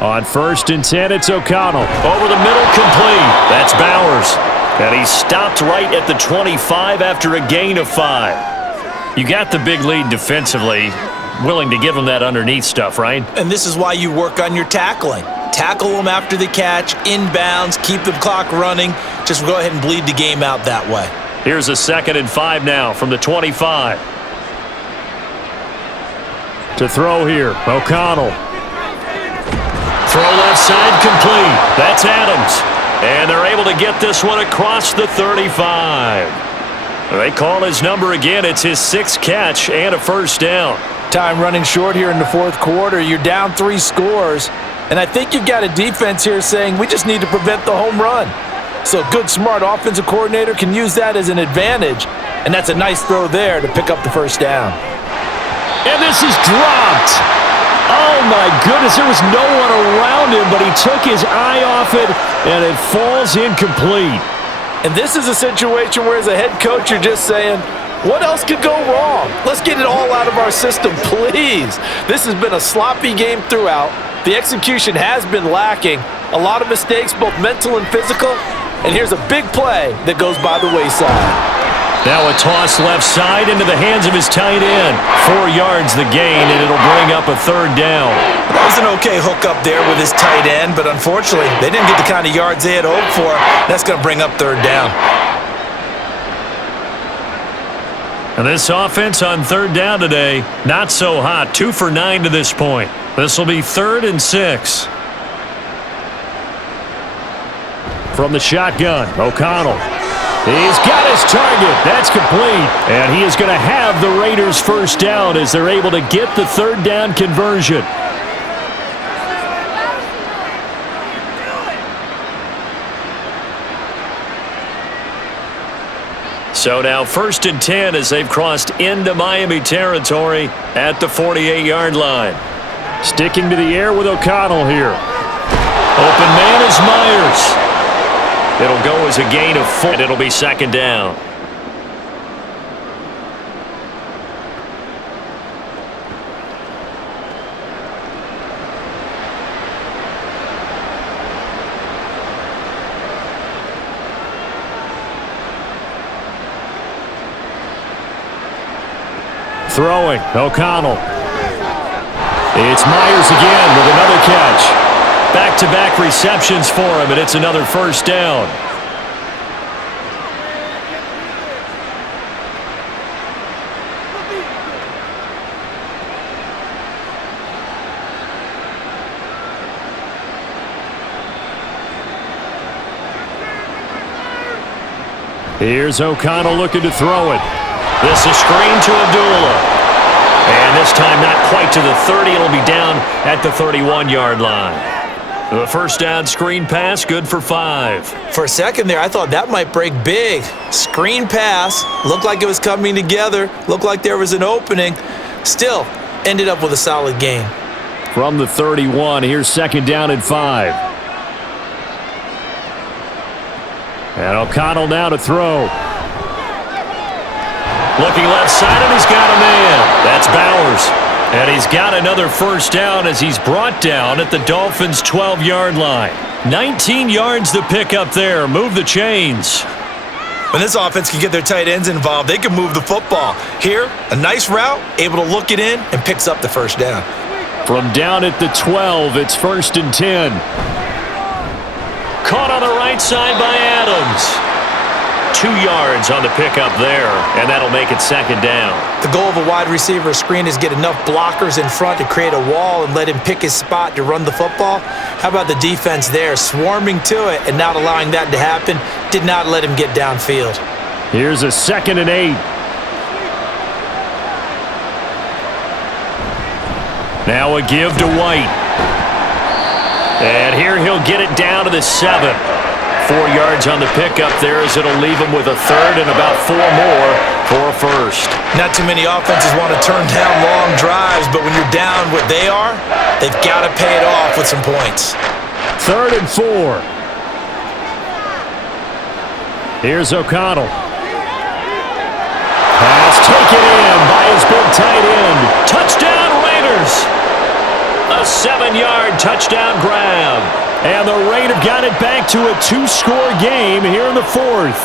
On 1st and 10, it's O'Connell. Over the middle, complete. That's Bowers. And he stopped right at the 25 after a gain of 5. You got the big lead defensively. Willing to give him that underneath stuff, right? And this is why you work on your tackling. Tackle them after the catch, inbounds, keep the clock running. Just go ahead and bleed the game out that way. Here's a 2nd and 5 now from the 25. To throw here, O'Connell. Throw left side, complete. That's Adams. And they're able to get this one across the 35. They call his number again. It's his 6th catch and a 1st down. Time running short here in the 4th quarter. You're down 3 scores. And I think you've got a defense here saying we just need to prevent the home run. So a good, smart offensive coordinator can use that as an advantage. And that's a nice throw there to pick up the 1st down. And this is dropped. Oh, my goodness. There was no one around him, but he took his eye off it, and it falls incomplete. And this is a situation where, as a head coach, you're just saying, what else could go wrong? Let's get it all out of our system, please. This has been a sloppy game throughout. The execution has been lacking. A lot of mistakes, both mental and physical. And here's a big play that goes by the wayside. Now a toss left side into the hands of his tight end. 4 yards the gain, and it'll bring up a 3rd down. That was an okay hook up there with his tight end, but unfortunately, they didn't get the kind of yards they had hoped for. That's going to bring up 3rd down. And this offense on 3rd down today, not so hot. 2 for 9 to this point. This will be 3rd and 6. From the shotgun, O'Connell. He's got his target. That's complete. And he is going to have the Raiders' 1st down as they're able to get the 3rd down conversion. So now 1st and 10 as they've crossed into Miami territory at the 48-yard line. Sticking to the air with O'Connell here. Open man is Myers. It'll go as a gain of 4. It'll be 2nd down. Throwing, O'Connell. It's Myers again with another catch. Back-to-back receptions for him, and it's another 1st down. Here's O'Connell looking to throw it. This is screen to Abdullah. And this time not quite to the 30. It'll be down at the 31-yard line. The 1st down screen pass, good for 5. For a second there, I thought that might break big. Screen pass, looked like it was coming together, looked like there was an opening. Still, ended up with a solid gain. From the 31, here's 2nd down and 5. And O'Connell now to throw. Looking left side, and he's got a man. That's Bowers. And he's got another 1st down as he's brought down at the Dolphins' 12-yard line. 19 yards to pick up there. Move the chains. When this offense can get their tight ends involved, they can move the football. Here, a nice route, able to look it in, and picks up the 1st down. From down at the 12, it's 1st and 10. Caught on the right side by Adams. 2 yards on the pickup there, and that'll make it 2nd down. The goal of a wide receiver screen is get enough blockers in front to create a wall and let him pick his spot to run the football. How about the defense there, swarming to it and not allowing that to happen? Did not let him get downfield. Here's a 2nd and 8. Now a give to White. And here he'll get it down to the 7. 4 yards on the pickup there as it'll leave him with a 3rd and about 4 more for a 1st. Not too many offenses want to turn down long drives, but when you're down what they are, they've got to pay it off with some points. 3rd and 4. Here's O'Connell. Pass taken in by his big tight end. Touchdown Raiders! A 7-yard touchdown grab. And the Raiders have got it back to a 2-score game here in the 4th.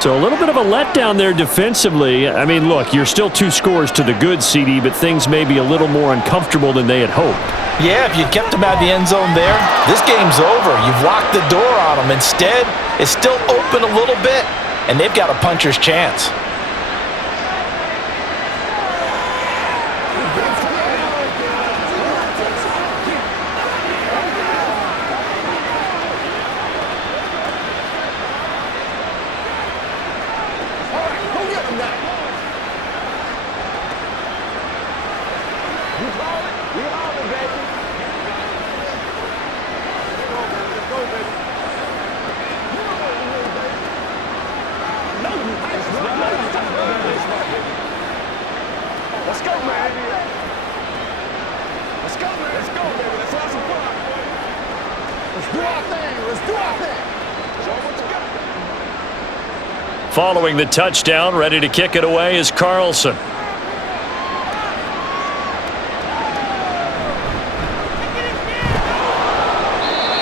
So a little bit of a letdown there defensively. I mean, look, you're still 2 scores to the good, CD, but things may be a little more uncomfortable than they had hoped. Yeah, if you kept them out of the end zone there, this game's over. You've locked the door on them. Instead, it's still open a little bit, and they've got a puncher's chance. Following the touchdown, ready to kick it away is Carlson.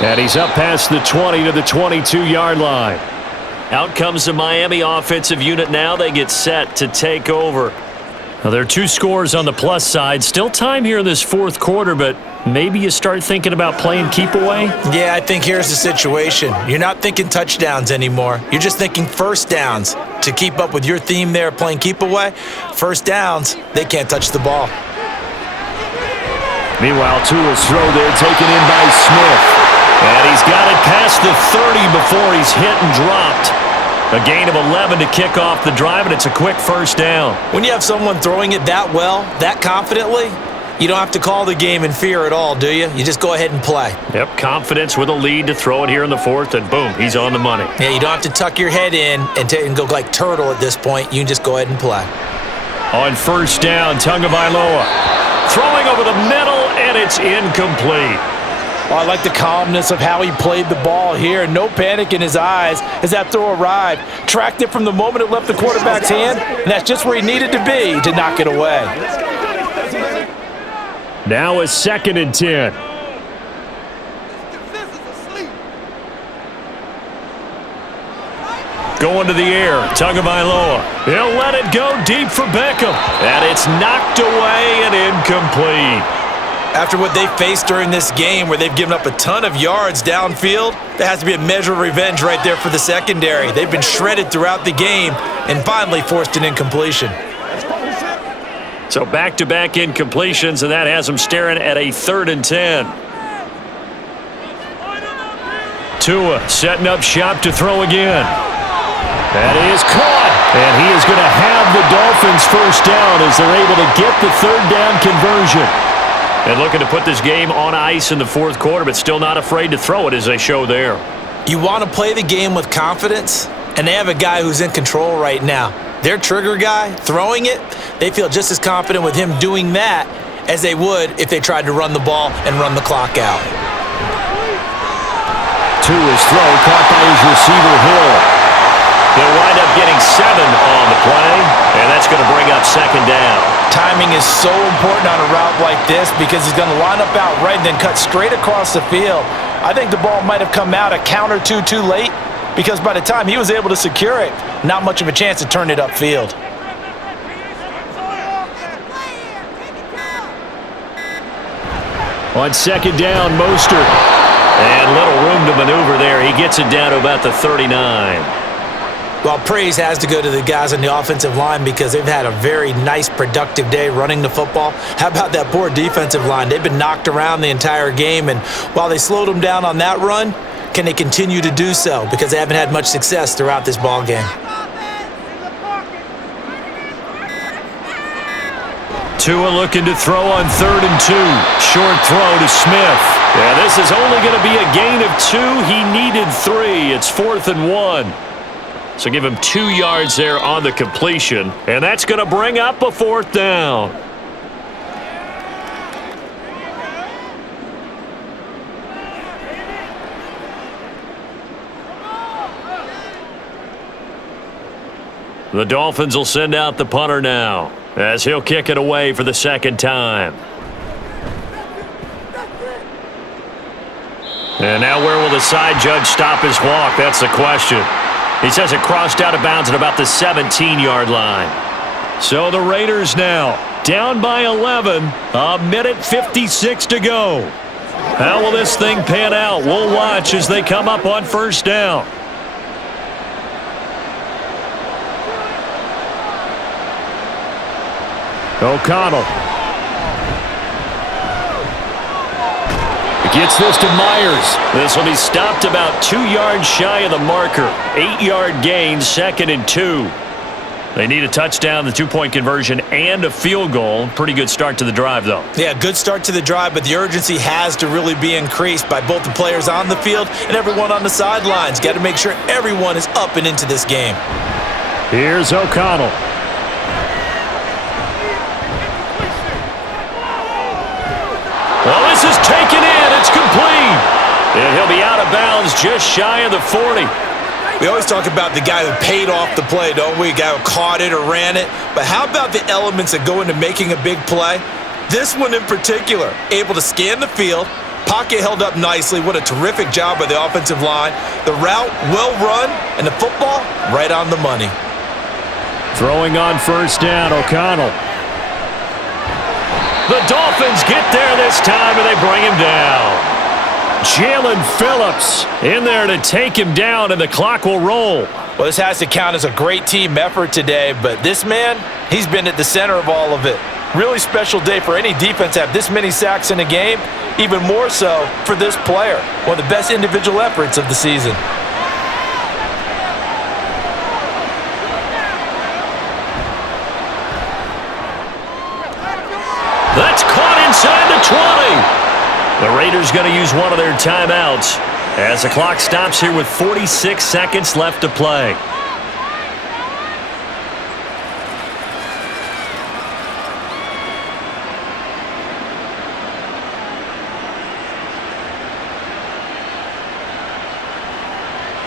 And he's up past the 20 to the 22-yard line. Out comes the Miami offensive unit now. They get set to take over. Now, there are 2 scores on the plus side. Still time here in this 4th quarter, but maybe you start thinking about playing keep away? Yeah, I think here's the situation. You're not thinking touchdowns anymore. You're just thinking 1st downs. To keep up with your theme there, playing keep away, 1st downs, they can't touch the ball. Meanwhile, Tua's throw there taken in by Smith. And he's got it past the 30 before he's hit and dropped. A gain of 11 to kick off the drive, and it's a quick 1st down. When you have someone throwing it that well, that confidently, You don't have to call the game in fear at all, do you? You just go ahead and play. Yep, confidence with a lead to throw it here in the fourth, and boom, he's on the money. Yeah, you don't have to tuck your head in and go like turtle at this point. You can just go ahead and play. On first down, Tagovailoa throwing over the middle, and it's incomplete. Well, I like the calmness of how he played the ball here. No panic in his eyes as that throw arrived. Tracked it from the moment it left the quarterback's hand, and that's just where he needed to be to knock it away. Now a 2nd and 10. Going to the air, Tagovailoa. He'll let it go deep for Beckham. And it's knocked away and incomplete. After what they faced during this game where they've given up a ton of yards downfield, there has to be a measure of revenge right there for the secondary. They've been shredded throughout the game and finally forced an incompletion. So back-to-back incompletions, and that has them staring at a 3rd and 10. Tua setting up shop to throw again. That is caught, and he is going to have the Dolphins first down as they're able to get the 3rd down conversion. And looking to put this game on ice in the 4th quarter, but still not afraid to throw it as they show there. You want to play the game with confidence, and they have a guy who's in control right now. Their trigger guy, throwing it, they feel just as confident with him doing that as they would if they tried to run the ball and run the clock out. To his throw, caught by his receiver, Hill. He'll wind up getting 7 on the play, and that's going to bring up 2nd down. Timing is so important on a route like this because he's going to line up out right and then cut straight across the field. I think the ball might have come out a count or two too late because by the time he was able to secure it, not much of a chance to turn it upfield. On 2nd down, Mostert. And little room to maneuver there. He gets it down to about the 39. Well, praise has to go to the guys on the offensive line because they've had a very nice, productive day running the football. How about that poor defensive line? They've been knocked around the entire game, and while they slowed them down on that run, can they continue to do so? Because they haven't had much success throughout this ball game. Tua looking to throw on 3rd and 2. Short throw to Smith. Yeah, this is only going to be a gain of 2. He needed 3. It's 4th and 1. So give him 2 yards there on the completion. And that's going to bring up a 4th down. The Dolphins will send out the punter now, as he'll kick it away for the 2nd time. And now where will the side judge stop his walk? That's the question. He says it crossed out of bounds at about the 17-yard line. So the Raiders now down by 11, a minute 56 to go. How will this thing pan out? We'll watch as they come up on 1st down. O'Connell gets this to Myers. This will be stopped about 2 yards shy of the marker. 8-yard gain, 2nd and 2. They need a touchdown, the 2-point conversion, and a field goal. Pretty good start to the drive, though. Yeah, good start to the drive, but the urgency has to really be increased by both the players on the field and everyone on the sidelines. Got to make sure everyone is up and into this game. Here's O'Connell. Well, this is taken in. It's complete. And he'll be out of bounds just shy of the 40. We always talk about the guy who paid off the play, don't we? The guy who caught it or ran it. But how about the elements that go into making a big play? This one in particular, able to scan the field, pocket held up nicely. What a terrific job by the offensive line. The route, well run, and the football, right on the money. Throwing on 1st down, O'Connell. The Dolphins get there this time, and they bring him down. Jalen Phillips in there to take him down, and the clock will roll. Well, this has to count as a great team effort today, but this man, he's been at the center of all of it. Really special day for any defense to have this many sacks in a game, even more so for this player. One of the best individual efforts of the season. That's caught 20. The Raiders going to use one of their timeouts as the clock stops here with 46 seconds left to play.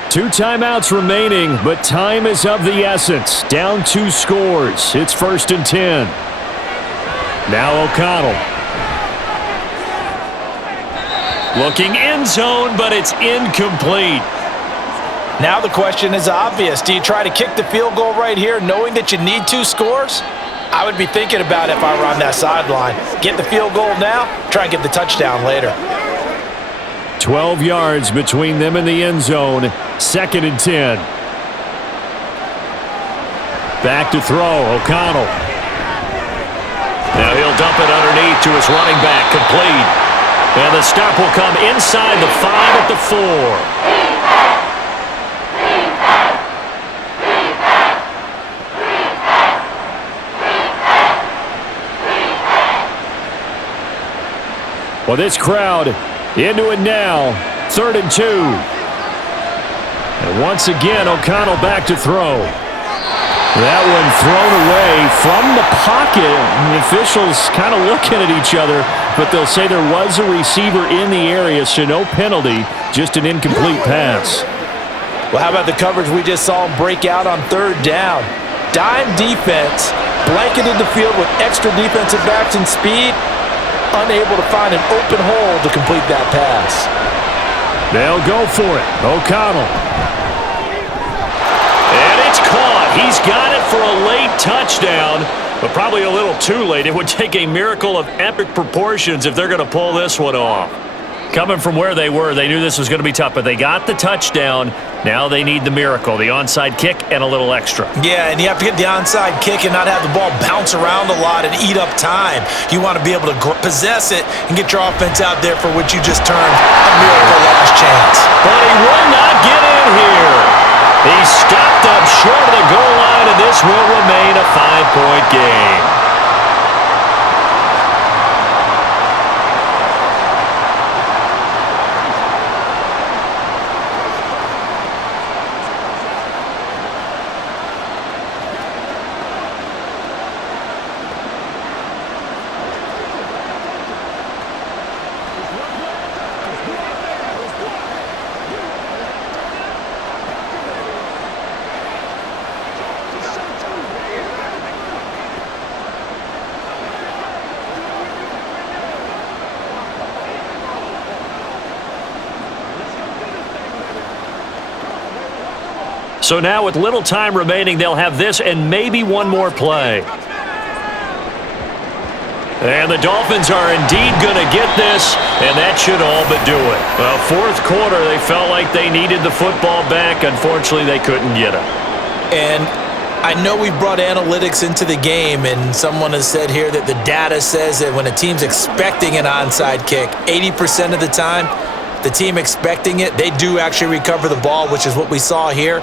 Two timeouts remaining, but time is of the essence. Down 2 scores. It's 1st and 10. Now O'Connell. Looking end zone, but it's incomplete. Now the question is obvious. Do you try to kick the field goal right here knowing that you need 2 scores? I would be thinking about it if I were on that sideline. Get the field goal now, try and get the touchdown later. 12 yards between them and the end zone. 2nd and 10. Back to throw, O'Connell. Now he'll dump it underneath to his running back, complete. And the stop will come inside the 5 at the 4. Well, this crowd into it now. 3rd and 2. And once again, O'Connell back to throw. That one thrown away from the pocket. And the officials kind of looking at each other, but they'll say there was a receiver in the area, so no penalty, just an incomplete pass. Well, how about the coverage we just saw him break out on 3rd down? Dime defense, blanketed the field with extra defensive backs and speed, unable to find an open hole to complete that pass. They'll go for it. O'Connell. And it's caught. He's got it for a late touchdown, but probably a little too late. It would take a miracle of epic proportions if they're going to pull this one off. Coming from where they were, they knew this was going to be tough, but they got the touchdown. Now they need the miracle, the onside kick and a little extra. Yeah, and you have to get the onside kick and not have the ball bounce around a lot and eat up time. You want to be able to possess it and get your offense out there for what you just termed a miracle last chance. But he will not get in here. He's stopped up short of the goal line, and this will remain a 5-point game. So now with little time remaining, they'll have this and maybe one more play. And the Dolphins are indeed going to get this, and that should all but do it. Well, 4th quarter, they felt like they needed the football back. Unfortunately, they couldn't get it. And I know we've brought analytics into the game, and someone has said here that the data says that when a team's expecting an onside kick, 80% of the time, the team expecting it, they do actually recover the ball, which is what we saw here.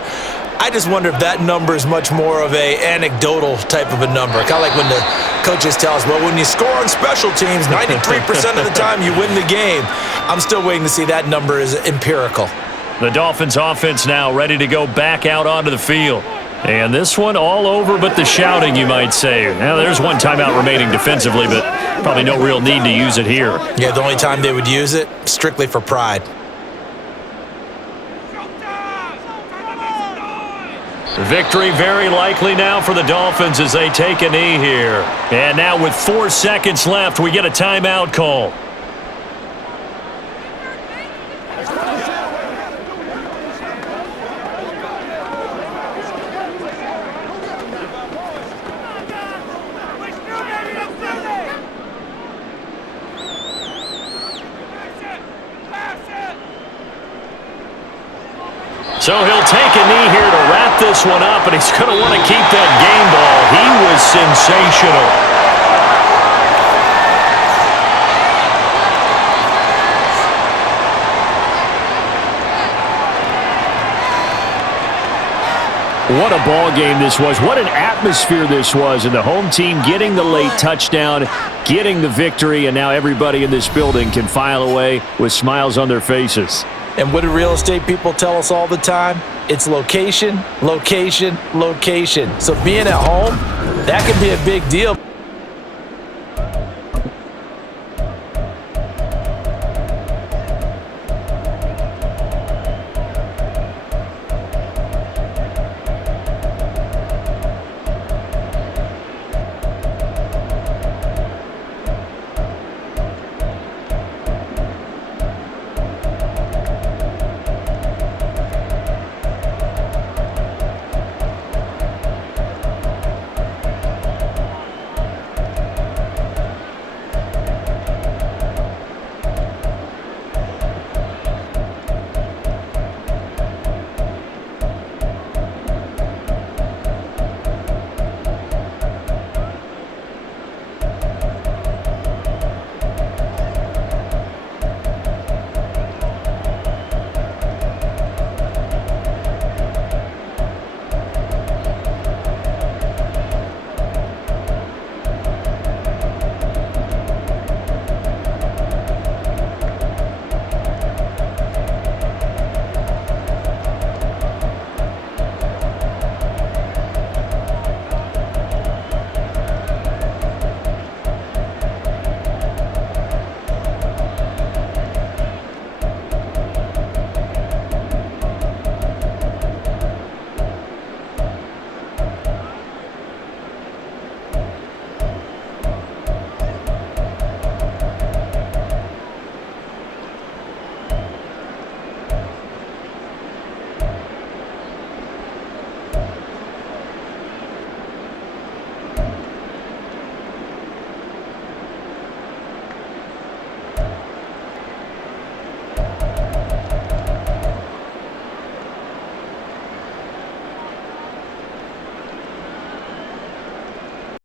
I just wonder if that number is much more of a anecdotal type of a number. Kind of like when the coaches tell us, well, when you score on special teams, 93% of the time you win the game. I'm still waiting to see that number is empirical. The Dolphins offense now ready to go back out onto the field. And this one all over but the shouting, you might say. Now, there's one timeout remaining defensively, but probably no real need to use it here. Yeah, the only time they would use it, strictly for pride. Victory very likely now for the Dolphins as they take a knee here. And now with 4 seconds left, we get a timeout call. So he'll take a knee here to wrap this one up, and he's going to want to keep that game ball. He was sensational. What a ball game this was. What an atmosphere this was. And the home team getting the late touchdown, getting the victory, and now everybody in this building can file away with smiles on their faces. And what do real estate people tell us all the time? It's location, location, location. So being at home, that can be a big deal.